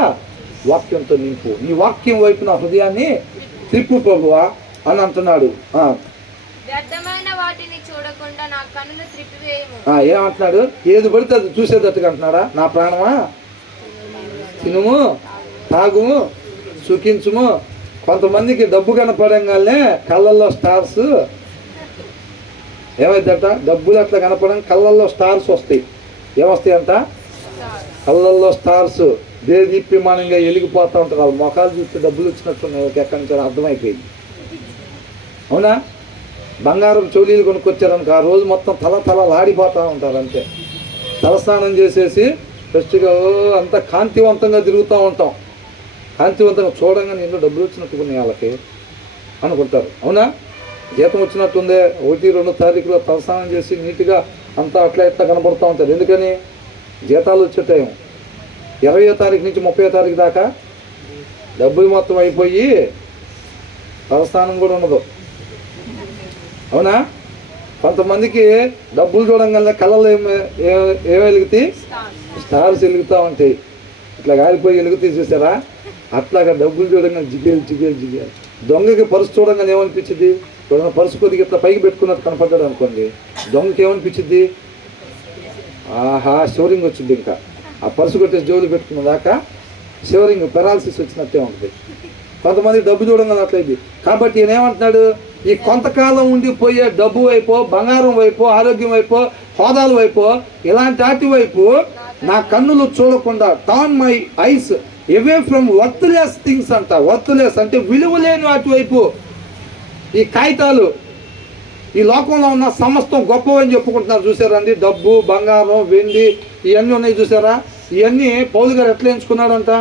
వాక్యంతో నింపు, నీ వాక్యం వైపు నా హృదయాన్ని తిప్పు ప్రభువా అని అంటున్నాడు. వ్యర్థమైన వాటిని చూడకుండా నా కన్నులు త్రిప్పివేయము. ఏమంటున్నాడు? ఏది పడితే అది చూసేటట్టుగా అంటున్నాడా? నా ప్రాణమా తినుము, తాగుము, సుఖించుము. కొంతమందికి డబ్బు కనపడంగానే కళ్ళల్లో స్టార్స్ ఏమైందట? డబ్బులు అట్లా కనపడం కళ్ళల్లో స్టార్స్ వస్తాయి. ఏమొస్తాయి అంట? కళ్ళల్లో స్టార్స్ దేదీప్యమానంగా వెలిగిపోతూ ఉంటారు. వాళ్ళ మొఖాలు చూస్తే డబ్బులు వచ్చినట్టున్నాయి. ఎక్కడి నుంచి అర్థమైపోయింది. అవునా? బంగారం చౌలీలు కొనుక్కొచ్చారనుకో, ఆ రోజు మొత్తం తలలాడిపోతూ ఉంటారు. అంతే తలస్నానం చేసేసి ఫ్రెష్గా అంతా కాంతివంతంగా తిరుగుతూ ఉంటాం. కాంతివంతంగా చూడంగా నేను డబ్బులు వచ్చినట్టు కొన్ని వాళ్ళకి అనుకుంటారు. అవునా? జీతం వచ్చినట్టుందే 1-2 తారీఖులో తలస్నానం చేసి నీట్గా అంతా అట్లా ఇట్లా కనబడుతూ ఉంటారు. ఎందుకని? జీతాలు వచ్చే టైం 20వ తారీఖు నుంచి 30వ తారీఖు దాకా డబ్బులు మొత్తం అయిపోయి తలస్నానం కూడా ఉండదు. అవునా? కొంతమందికి డబ్బులు చూడంగానే కళ్ళలో ఏం వెలుగుతాయి? స్టార్స్ వెలుగుతూ ఉంటాయి. ఇట్లా గాలిపోయి వెలుగుతాయి చూసారా? అట్లాగా డబ్బులు చూడంగానే జిగేలు. దొంగకి పరుసు చూడంగానే ఏమనిపించింది? చూడంగా పరుసు కొద్దిగా ఇట్లా పైకి పెట్టుకున్నట్టు కనపడ్డాడు అనుకోండి, దొంగకి ఏమనిపించింది? ఆహా, షోరింగ్ వచ్చింది. ఇంకా ఆ పరుసు కొట్టేసి జోలు పెట్టుకున్న దాకా షోరింగ్ పెరాలసిస్ వచ్చినట్టే ఉంటుంది. కొంతమంది డబ్బు చూడంగానే అట్లయింది. కాబట్టి ఈయన ఏమంటున్నాడు? ఈ కొంతకాలం ఉండిపోయే డబ్బు వైపు, బంగారం వైపు, ఆరోగ్యం వైపు, హోదాల వైపు, ఇలాంటి వాటి వైపు నా కన్నులు చూడకుండా turn my eyes away from worthless things అంట. వర్త్లెస్ అంటే విలువలేని వాటి వైపు. ఈ కాగితాలు, ఈ లోకంలో ఉన్న సమస్తం గొప్పవని చెప్పుకుంటున్నారు చూసారండి. డబ్బు, బంగారం, వెండి ఇవన్నీ ఉన్నాయి చూసారా? ఇవన్నీ పౌలు గారు ఎట్లా ఎంచుకున్నాడంట?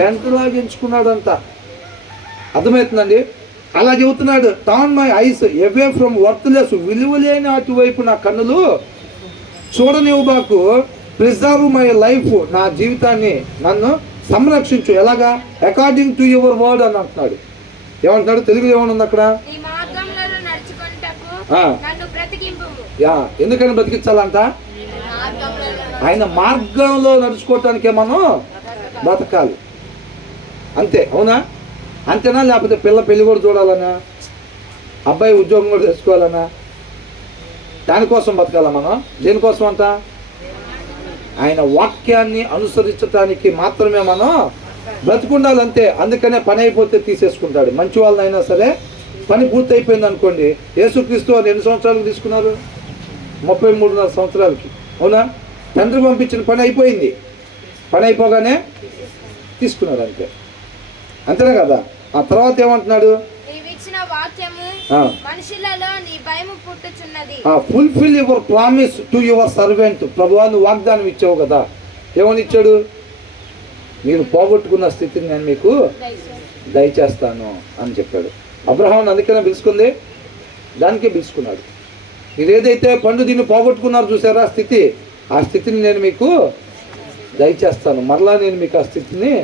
పెంటలాగా ఎంచుకున్నాడంట. అర్థమవుతుందండి? అలా చెబుతున్నాడు. Turn my eyes away from worthless, విలువలేని వాటి వైపు నా కన్నులు చూడనివ్వబాకు. ప్రిజర్వ్ మై లైఫ్, నా జీవితాన్ని నన్ను సంరక్షించు. ఎలాగా? అకార్డింగ్ టు యువర్ వర్డ్ అని అంటున్నాడు. ఏమంటున్నాడు? తెలుగులో ఏమనుంది అక్కడ? ఎందుకని బ్రతికించాలంట? ఆయన మార్గంలో నడుచుకోవటానికే మనం బ్రతకాలి. అంతే. అవునా? అంతేనా? లేకపోతే పెళ్లి కూడా చూడాలన్నా, అబ్బాయి ఉద్యోగం కూడా తెచ్చుకోవాలన్నా, దానికోసం బతకాల మనం? దేనికోసం అంట? ఆయన వాక్యాన్ని అనుసరించడానికి మాత్రమే మనం బ్రతుకుండాలంతే. అందుకనే పని అయిపోతే తీసేసుకుంటాడు. మంచి వాళ్ళనైనా సరే పని పూర్తి అయిపోయింది అనుకోండి. యేసుక్రీస్తు వారు ఎన్ని సంవత్సరాలకు తీసుకున్నారు? 33.5 సంవత్సరాలకి. అవునా? తండ్రి పంపించిన పని అయిపోయింది. పని అయిపోగానే తీసుకున్నాడు. అంతే. అంతేనా కదా? ఆ తర్వాత ఏమంటున్నాడు? Fulfil your promise to your servant. ప్రభువా, నువ్వు వాగ్దానం ఇచ్చావు కదా. ఏమని ఇచ్చాడు? మీరు పోగొట్టుకున్న స్థితిని నేను మీకు దయచేస్తాను అని చెప్పాడు. అబ్రహాం అందుకనే పిలుచుకుంది, దానికే పిలుచుకున్నాడు. మీరు ఏదైతే పండు దీన్ని పోగొట్టుకున్నారు చూసారా స్థితి, ఆ స్థితిని నేను మీకు దయచేస్తాను, మరలా నేను మీకు ఆ స్థితిని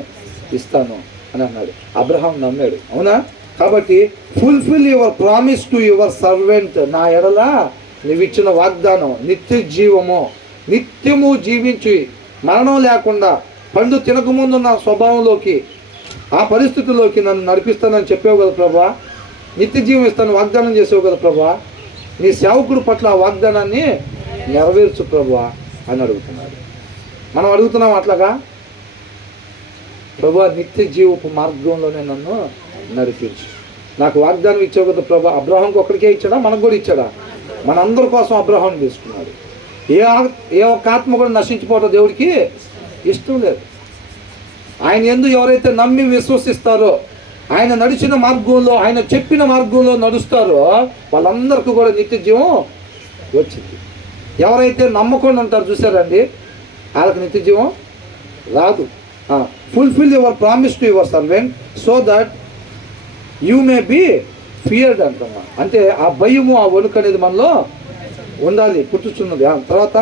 ఇస్తాను అని అన్నాడు. అబ్రహాం నమ్మాడు. అవునా? కాబట్టి fulfil your promise to your servant. నా ఎడల నువ్వు ఇచ్చిన వాగ్దానం నిత్య జీవము, నిత్యము జీవించి మరణం లేకుండా పండు తినకముందు నా స్వభావంలోకి ఆ పరిస్థితుల్లోకి నన్ను నడిపిస్తానని చెప్పావు కదా ప్రభా, నిత్య జీవం ఇస్తాను వాగ్దానం చేసావు కదా ప్రభా, నీ సేవకుడు పట్ల ఆ వాగ్దానాన్ని నెరవేర్చు ప్రభా అని అడుగుతున్నాడు. మనం అడుగుతున్నాం అట్లాగా, ప్రభా నిత్య జీవపు మార్గంలోనే నన్ను నడిపించు. నాకు వాగ్దానం ఇచ్చావు కదా ప్రభా. అబ్రహాంకి ఒక్కడికే ఇచ్చాడా, మనకు కూడా ఇచ్చాడా? మనందరి కోసం అబ్రహాం తీసుకున్నాడు. ఏ ఒక్క ఆత్మ కూడా నశించిపోవడం దేవుడికి ఇష్టం లేదు. ఆయన యందు ఎవరైతే నమ్మి విశ్వసిస్తారో, ఆయన నడిచిన మార్గంలో, ఆయన చెప్పిన మార్గంలో నడుస్తారో వాళ్ళందరికీ కూడా నిత్య జీవం వచ్చింది. ఎవరైతే నమ్మకుండా ఉంటారు చూసారండి, వాళ్ళకి నిత్య జీవం రాదు. Fulfil your promise to your servant so that you may be feared అంటున్నా. అంటే ఆ భయము, ఆ వణుకు అనేది మనలో ఉండాలి, పుట్టుచున్నది. తర్వాత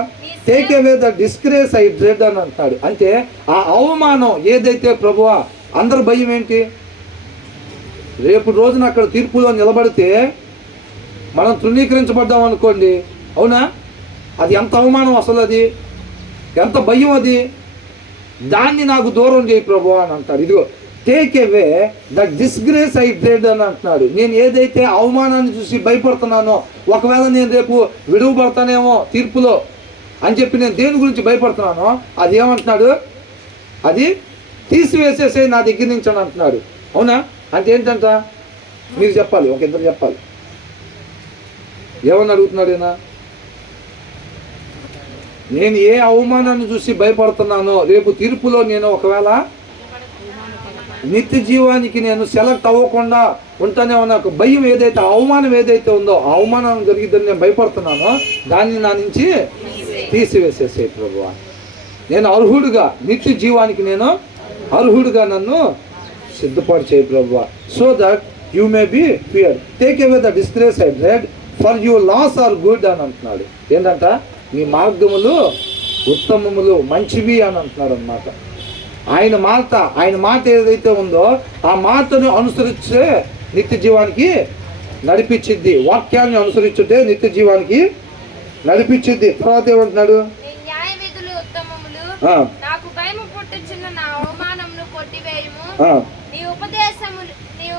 take away the disgrace I dread అని అంటాడు. అంటే ఆ అవమానం ఏదైతే ప్రభువా, అందరి భయం ఏంటి? రేపు రోజున అక్కడ తీర్పులో నిలబడితే మనం తృణీకరించబడ్డాం అనుకోండి, అవునా? అది ఎంత అవమానం అసలు, అది ఎంత భయం, అది దాన్ని నాకు దూరం చేయి ప్రభు అని అంటాడు. ఇదిగో take away the disgrace I dread అని అంటున్నాడు. నేను ఏదైతే అవమానాన్ని చూసి భయపడుతున్నానో, ఒకవేళ నేను రేపు విడువబడతానేమో తీర్పులో అని చెప్పి నేను దేని గురించి భయపడుతున్నానో అది ఏమంటున్నాడు, అది తీసివేసేసే నా దగ్గర నుంచి అని అంటున్నాడు. అవునా? అంటే ఏంటంట మీరు చెప్పాలి, ఒక ఇద్దరు చెప్పాలి. ఏమని అడుగుతున్నాడు ఈయన? నేను ఏ అవమానాన్ని చూసి భయపడుతున్నానో, రేపు తీర్పులో నేను ఒకవేళ నిత్య జీవానికి నేను సెలెక్ట్ అవ్వకుండా ఉంటానే ఉన్న భయం ఏదైతే, అవమానం ఏదైతే ఉందో, ఆ అవమానం జరిగిద్దని నేను భయపడుతున్నానో దాన్ని నా నుంచి తీసివేసేసే ప్రభువా. నేను అర్హుడుగా, నిత్య జీవానికి నేను అర్హుడుగా నన్ను సిద్ధపాటు చేయి ప్రభువా. So that you may be fear. Take away the disgrace I dread for you laws are good అని అంటున్నాడు. ఏంటంట? మీ మార్గములు ఉత్తమములు, మంచివి అని అంటున్నాడు అన్నమాట. ఆయన మాట ఏదైతే ఉందో ఆ మాటను అనుసరిస్తే నిత్య జీవానికి నడిపించిద్ది. వాక్యాన్ని అనుసరించుంటే నిత్య జీవానికి నడిపించిద్ది. తర్వాత ఏమంటున్నాడు? నీ న్యాయ విధులు ఉత్తమములు, నాకు భయము పుట్టుచున్న నా అవమానమును కొట్టివేయుము. నీ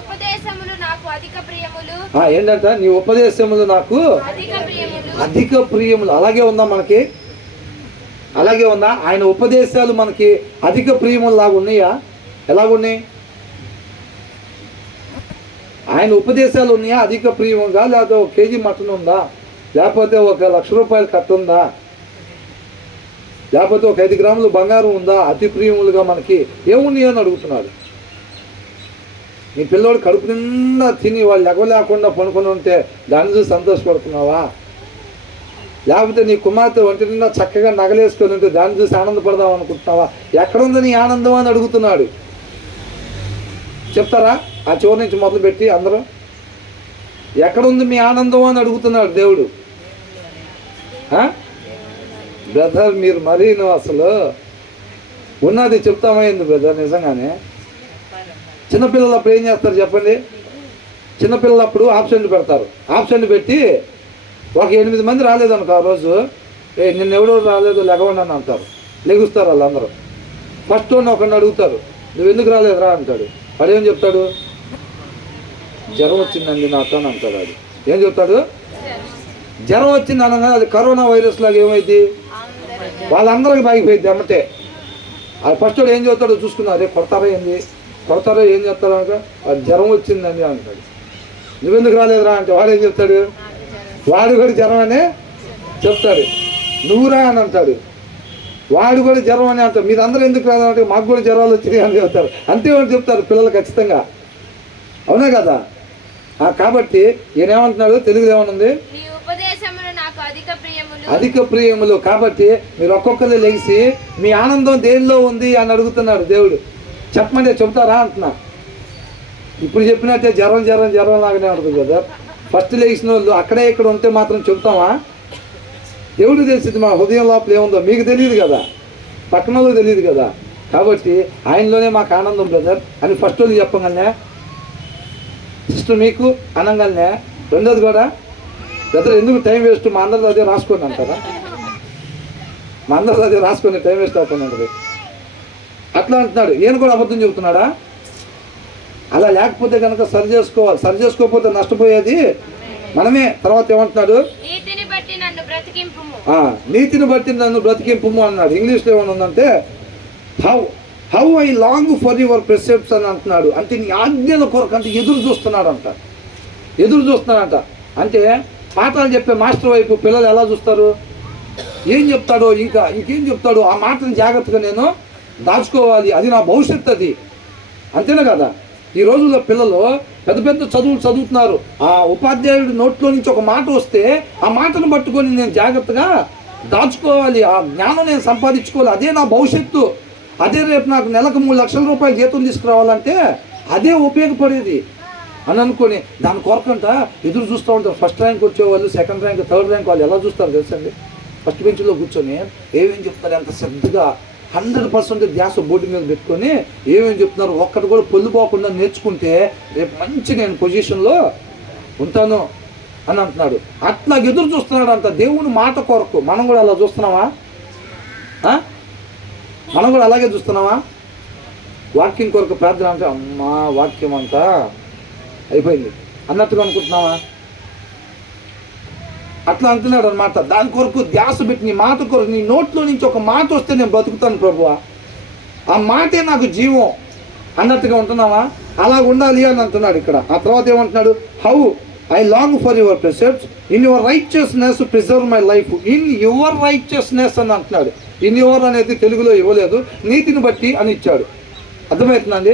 ఉపదేశములు నాకు అధిక ప్రియములు. ఏంటంట? నీ ఉపదేశములు నాకు అధిక ప్రియములు. అలాగే ఉందా మనకి? అలాగే ఉందా? ఆయన ఉపదేశాలు మనకి అధిక ప్రియములు లాగా ఉన్నాయా? ఎలాగున్నాయి? ఆయన ఉపదేశాలు ఉన్నాయా అధిక ప్రియముగా? లేకపోతే ఒక కేజీ మటన్ ఉందా? లేకపోతే 1 లక్ష రూపాయలు కట్ట ఉందా? లేకపోతే ఒక 5 గ్రాములు బంగారం ఉందా అతి ప్రియములుగా మనకి? ఏమున్నాయో అని అడుగుతున్నాడు. నీ పిల్లోడు కడుపు నిండా తిని వాళ్ళు ఎగవలేకుండా పనుకొని ఉంటే దాన్ని చూసి సంతోషపడుతున్నావా? లేకపోతే నీ కుమార్తె ఒంటి నిండా చక్కగా నగలేసుకొని ఉంటే దాన్ని చూసి ఆనందపడదాం అనుకుంటున్నావా? ఎక్కడుంది నీ ఆనందం అని అడుగుతున్నాడు. చెప్తారా? ఆ చివరి నుంచి మొదలుపెట్టి అందరూ ఎక్కడుంది మీ ఆనందం అని అడుగుతున్నాడు దేవుడు. బ్రదర్ మీరు మరీను అసలు ఉన్నది చెప్తామైంది బ్రదర్. నిజంగానే చిన్నపిల్లలప్పుడు ఏం చేస్తారు చెప్పండి? చిన్నపిల్లలప్పుడు ఆబ్సెంట్ పెడతారు. ఆబ్సెంట్ పెట్టి ఒక 8 మంది రాలేదనుకో ఆ రోజు, నిన్న ఎవడో రాలేదు లెగవండి అని అంటారు. లెగుస్తారు వాళ్ళందరూ. ఫస్ట్ ఒకరిని అడుగుతారు, నువ్వు ఎందుకు రాలేదురా అంటాడు. వాడు ఏం చెప్తాడు? జ్వరం వచ్చిందండి నాతో అని అంటాడు. అది ఏం చెప్తాడు? జ్వరం వచ్చింది అనగా అది కరోనా వైరస్ లాగా ఏమైంది వాళ్ళందరికీ బాగిపోయింది అమ్మటే. అది ఫస్ట్ ఏం చెప్తాడో చూసుకున్నారు. కొడతారో ఏం చెప్తాడు అనగా అది జ్వరం వచ్చిందండి అంటాడు. నువ్వెందుకు రాలేదురా అంటే వాడు ఏం చెప్తాడు? వాడు కూడా జ్వరం అనే చెప్తాడు. నువ్వురా అని అంటాడు. వాడు కూడా జ్వరం అని అంటాడు. మీరందరూ ఎందుకు రాదంటే మాకు కూడా జ్వరాలు వచ్చినాయి అని చెప్తారు. అంతే వాళ్ళు చెప్తారు పిల్లలు ఖచ్చితంగా. అవునా కదా? కాబట్టి ఈయనేమంటున్నాడు? తెలుగులో ఏమనుంది? అధిక ప్రియములు. కాబట్టి మీరు ఒక్కొక్కరు లేచి మీ ఆనందం దేనిలో ఉంది అని అడుగుతున్నాడు దేవుడు. చెప్పమంటే చెప్తారా అంటున్నా. ఇప్పుడు చెప్పినట్టే జ్వరం లాగానే ఉంటుంది కదా. ఫస్ట్ లేచిన వాళ్ళు అక్కడే ఇక్కడ ఉంటే మాత్రం చెప్తామా? దేవుడు తెలిసింది మా హృదయం లోపల ఏముందో. మీకు తెలియదు కదా, పక్కన వాళ్ళకి తెలియదు కదా. కాబట్టి ఆయనలోనే మాకు ఆనందం బ్రదర్ అని ఫస్ట్ వాళ్ళు చెప్పగానే, సిస్టర్ మీకు అనగానే రెండోది కూడా బ్రదర్ ఎందుకు టైం వేస్ట్, మా అందరిలో అదే రాసుకోండి అంటారా? మా అందరిలో అదే రాసుకొని టైం వేస్ట్ అవుతుంది అంటది. అట్లా అంటున్నాడు. ఈయన కూడా అబద్ధం చెబుతున్నాడా? అలా లేకపోతే కనుక సరి చేసుకోవాలి. సరి చేసుకోకపోతే నష్టపోయేది మనమే. తర్వాత ఏమంటున్నాడు? నీతిని బట్టి నన్ను బ్రతికింపుము. నీతిని బట్టి నన్ను బ్రతికింపుము అన్నాడు. ఇంగ్లీష్లో ఏమన్నా ఉందంటే how I long for your precepts అని అంటున్నాడు. అంటే నీ ఆజ్ఞల కొరకు అంటే ఎదురు చూస్తున్నాడంట. అంటే పాఠాలు చెప్పే మాస్టర్ వైపు పిల్లలు ఎలా చూస్తారు? ఏం చెప్తాడో ఇంకేం చెప్తాడో ఆ మాటను జాగ్రత్తగా నేను దాచుకోవాలి, అది నా భవిష్యత్తు, అది అంతేనా కదా? ఈ రోజుల్లో పిల్లలు పెద్ద పెద్ద చదువులు చదువుతున్నారు. ఆ ఉపాధ్యాయుడి నోట్లో నుంచి ఒక మాట వస్తే ఆ మాటను పట్టుకొని నేను జాగ్రత్తగా దాచుకోవాలి, ఆ జ్ఞానం నేను సంపాదించుకోవాలి, అదే నా భవిష్యత్తు, అదే రేపు నాకు నెలకు 3 లక్షల రూపాయలు జీతం తీసుకురావాలంటే అదే ఉపయోగపడేది అని అనుకొని దాని కొరకంట ఎదురు చూస్తూ ఉంటారు. ఫస్ట్ ర్యాంక్ వచ్చేవాళ్ళు, సెకండ్ ర్యాంక్, థర్డ్ ర్యాంక్ వాళ్ళు ఎలా చూస్తారు తెలుసండి? ఫస్ట్ బెంచ్లో కూర్చొని ఏమేమి చెప్తారు ఎంత శ్రద్ధగా 100% ధ్యాస బోర్డు మీద పెట్టుకొని ఏమేమి చెప్తున్నారు ఒక్కటి కూడా పొల్లిపోకుండా నేర్చుకుంటే రేపు మంచి నేను పొజిషన్లో ఉంటాను అని అంటున్నాడు. అట్లా ఎదురు చూస్తున్నాడు అంట దేవుని మాట కొరకు. మనం కూడా అలా చూస్తున్నామా? మనం కూడా అలాగే చూస్తున్నామా? వాక్యం కొరకు ప్రార్థన అంటే అమ్మా వాక్యం అంతా అయిపోయింది అన్నట్టుగా అనుకుంటున్నావా? అట్లా అంటున్నాడు అనమాట. దాని కొరకు ధ్యాస పెట్టి నీ మాట కొరకు, నీ నోట్లో నుంచి ఒక మాట వస్తే నేను బతుకుతాను ప్రభువా, ఆ మాటే నాకు జీవం అన్నట్టుగా ఉంటున్నావా? అలా ఉండాలి అని అంటున్నాడు ఇక్కడ. ఆ తర్వాత ఏమంటున్నాడు? How I long for your precepts in your righteousness preserve my life. In your righteousness అని అంటున్నాడు. ఇన్ యువర్ అనేది తెలుగులో ఇవ్వలేదు, నీతిని బట్టి అని ఇచ్చాడు. అర్థమవుతుందండి?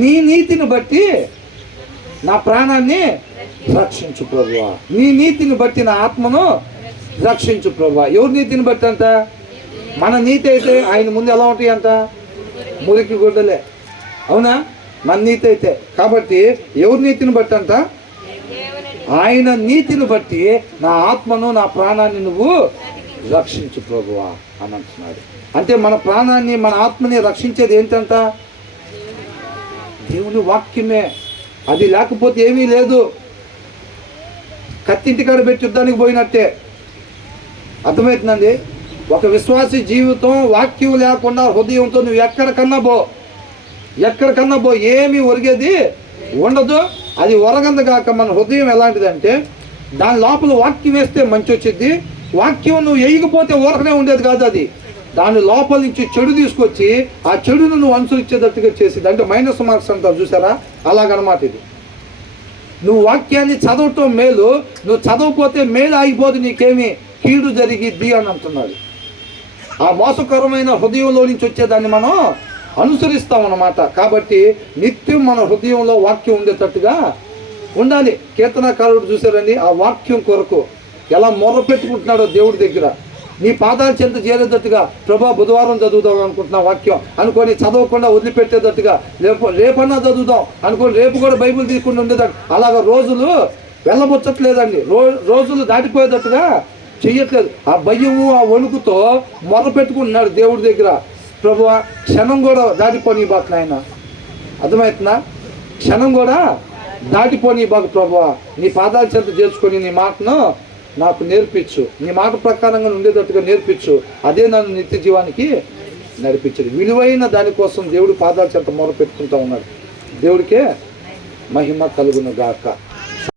నీ నీతిని బట్టి నా ప్రాణాన్ని రక్షించు ప్రభువా, నీ నీతిని బట్టి నా ఆత్మను రక్షించు ప్రభువా. ఎవరి నీతిని బట్టి అంట? మన నీతి అయితే ఆయన ముందు ఎలా ఉంటాయి అంట? మురికి గుడ్డలే, అవునా? మన నీతి అయితే. కాబట్టి ఎవరి నీతిని బట్టి అంట? ఆయన నీతిని బట్టి నా ఆత్మను నా ప్రాణాన్ని నువ్వు రక్షించు ప్రభువా అని అంటున్నాడు. అంటే మన ప్రాణాన్ని మన ఆత్మని రక్షించేది ఏంటంట? దేవుని వాక్యమే. అది లేకపోతే ఏమీ లేదు. కత్తింటి కాడ పెట్టి యుద్ధానికి పోయినట్టే. అర్థమవుతుందండి? ఒక విశ్వాసి జీవితం వాక్యం లేకుండా హృదయంతో నువ్వు ఎక్కడికన్నా పో ఏమీ ఒరిగేది ఉండదు. అది ఒరగందగాక మన హృదయం ఎలాంటిదంటే దాని లోపల వాక్యం వేస్తే మంచి వచ్చింది. వాక్యం నువ్వు వేయకపోతే ఊరకనే ఉండేది కాదు. అది దాని లోపల నుంచి చెడు తీసుకొచ్చి ఆ చెడును నువ్వు అనుసరించేటట్టుగా చేసేది. అంటే -మార్క్స్ అంటారు చూసారా? అలాగనమాట ఇది. నువ్వు వాక్యాన్ని చదవటం మేలు, నువ్వు చదవకపోతే మేలు ఆగిపోదు, నీకేమి కీడు జరిగిద్ది అని అంటున్నాడు. ఆ మోసకరమైన హృదయంలో నుంచి వచ్చేదాన్ని మనం అనుసరిస్తామన్నమాట. కాబట్టి నిత్యం మన హృదయంలో వాక్యం ఉండేటట్టుగా ఉండాలి. కీర్తనకారుడు చూసారండి, ఆ వాక్యం కొరకు ఎలా మొర్ర పెట్టుకుంటున్నాడో దేవుడి దగ్గర. నీ పాదాలు చెంత చేరేటట్టుగా ప్రభా బుధవారం చదువుదాం అనుకుంటున్నా వాక్యం అనుకొని చదవకుండా వదిలిపెట్టేటట్టుగా, రేపన్నా చదువుదాం అనుకొని రేపు కూడా బైబిల్ తీసుకుని ఉండేటట్టు అలాగ రోజులు వెళ్ళబొచ్చట్లేదండి. రోజులు దాటిపోయేటట్టుగా చెయ్యట్లేదు. ఆ భయము ఆ వణుకుతో మొర్ర పెట్టుకుంటున్నాడు దేవుడి దగ్గర. ప్రభువా క్షణం కూడా దాటిపోని బాకు నాయన. అర్థమవుతుందా? క్షణం కూడా దాటిపోని బాకు ప్రభువా, నీ పాదాల చెంత చేర్చుకొని నీ మాటను నాకు నేర్పించు, నీ మాట ప్రకారంగా ఉండేటట్టుగా నేర్పించు, అదే నన్ను నిత్య జీవానికి నడిపించదు. విలువైన దానికోసం దేవుడు పాదాల చెంత మొర పెట్టుకుంటా ఉన్నాడు. దేవుడికే మహిమ కలుగును గాక.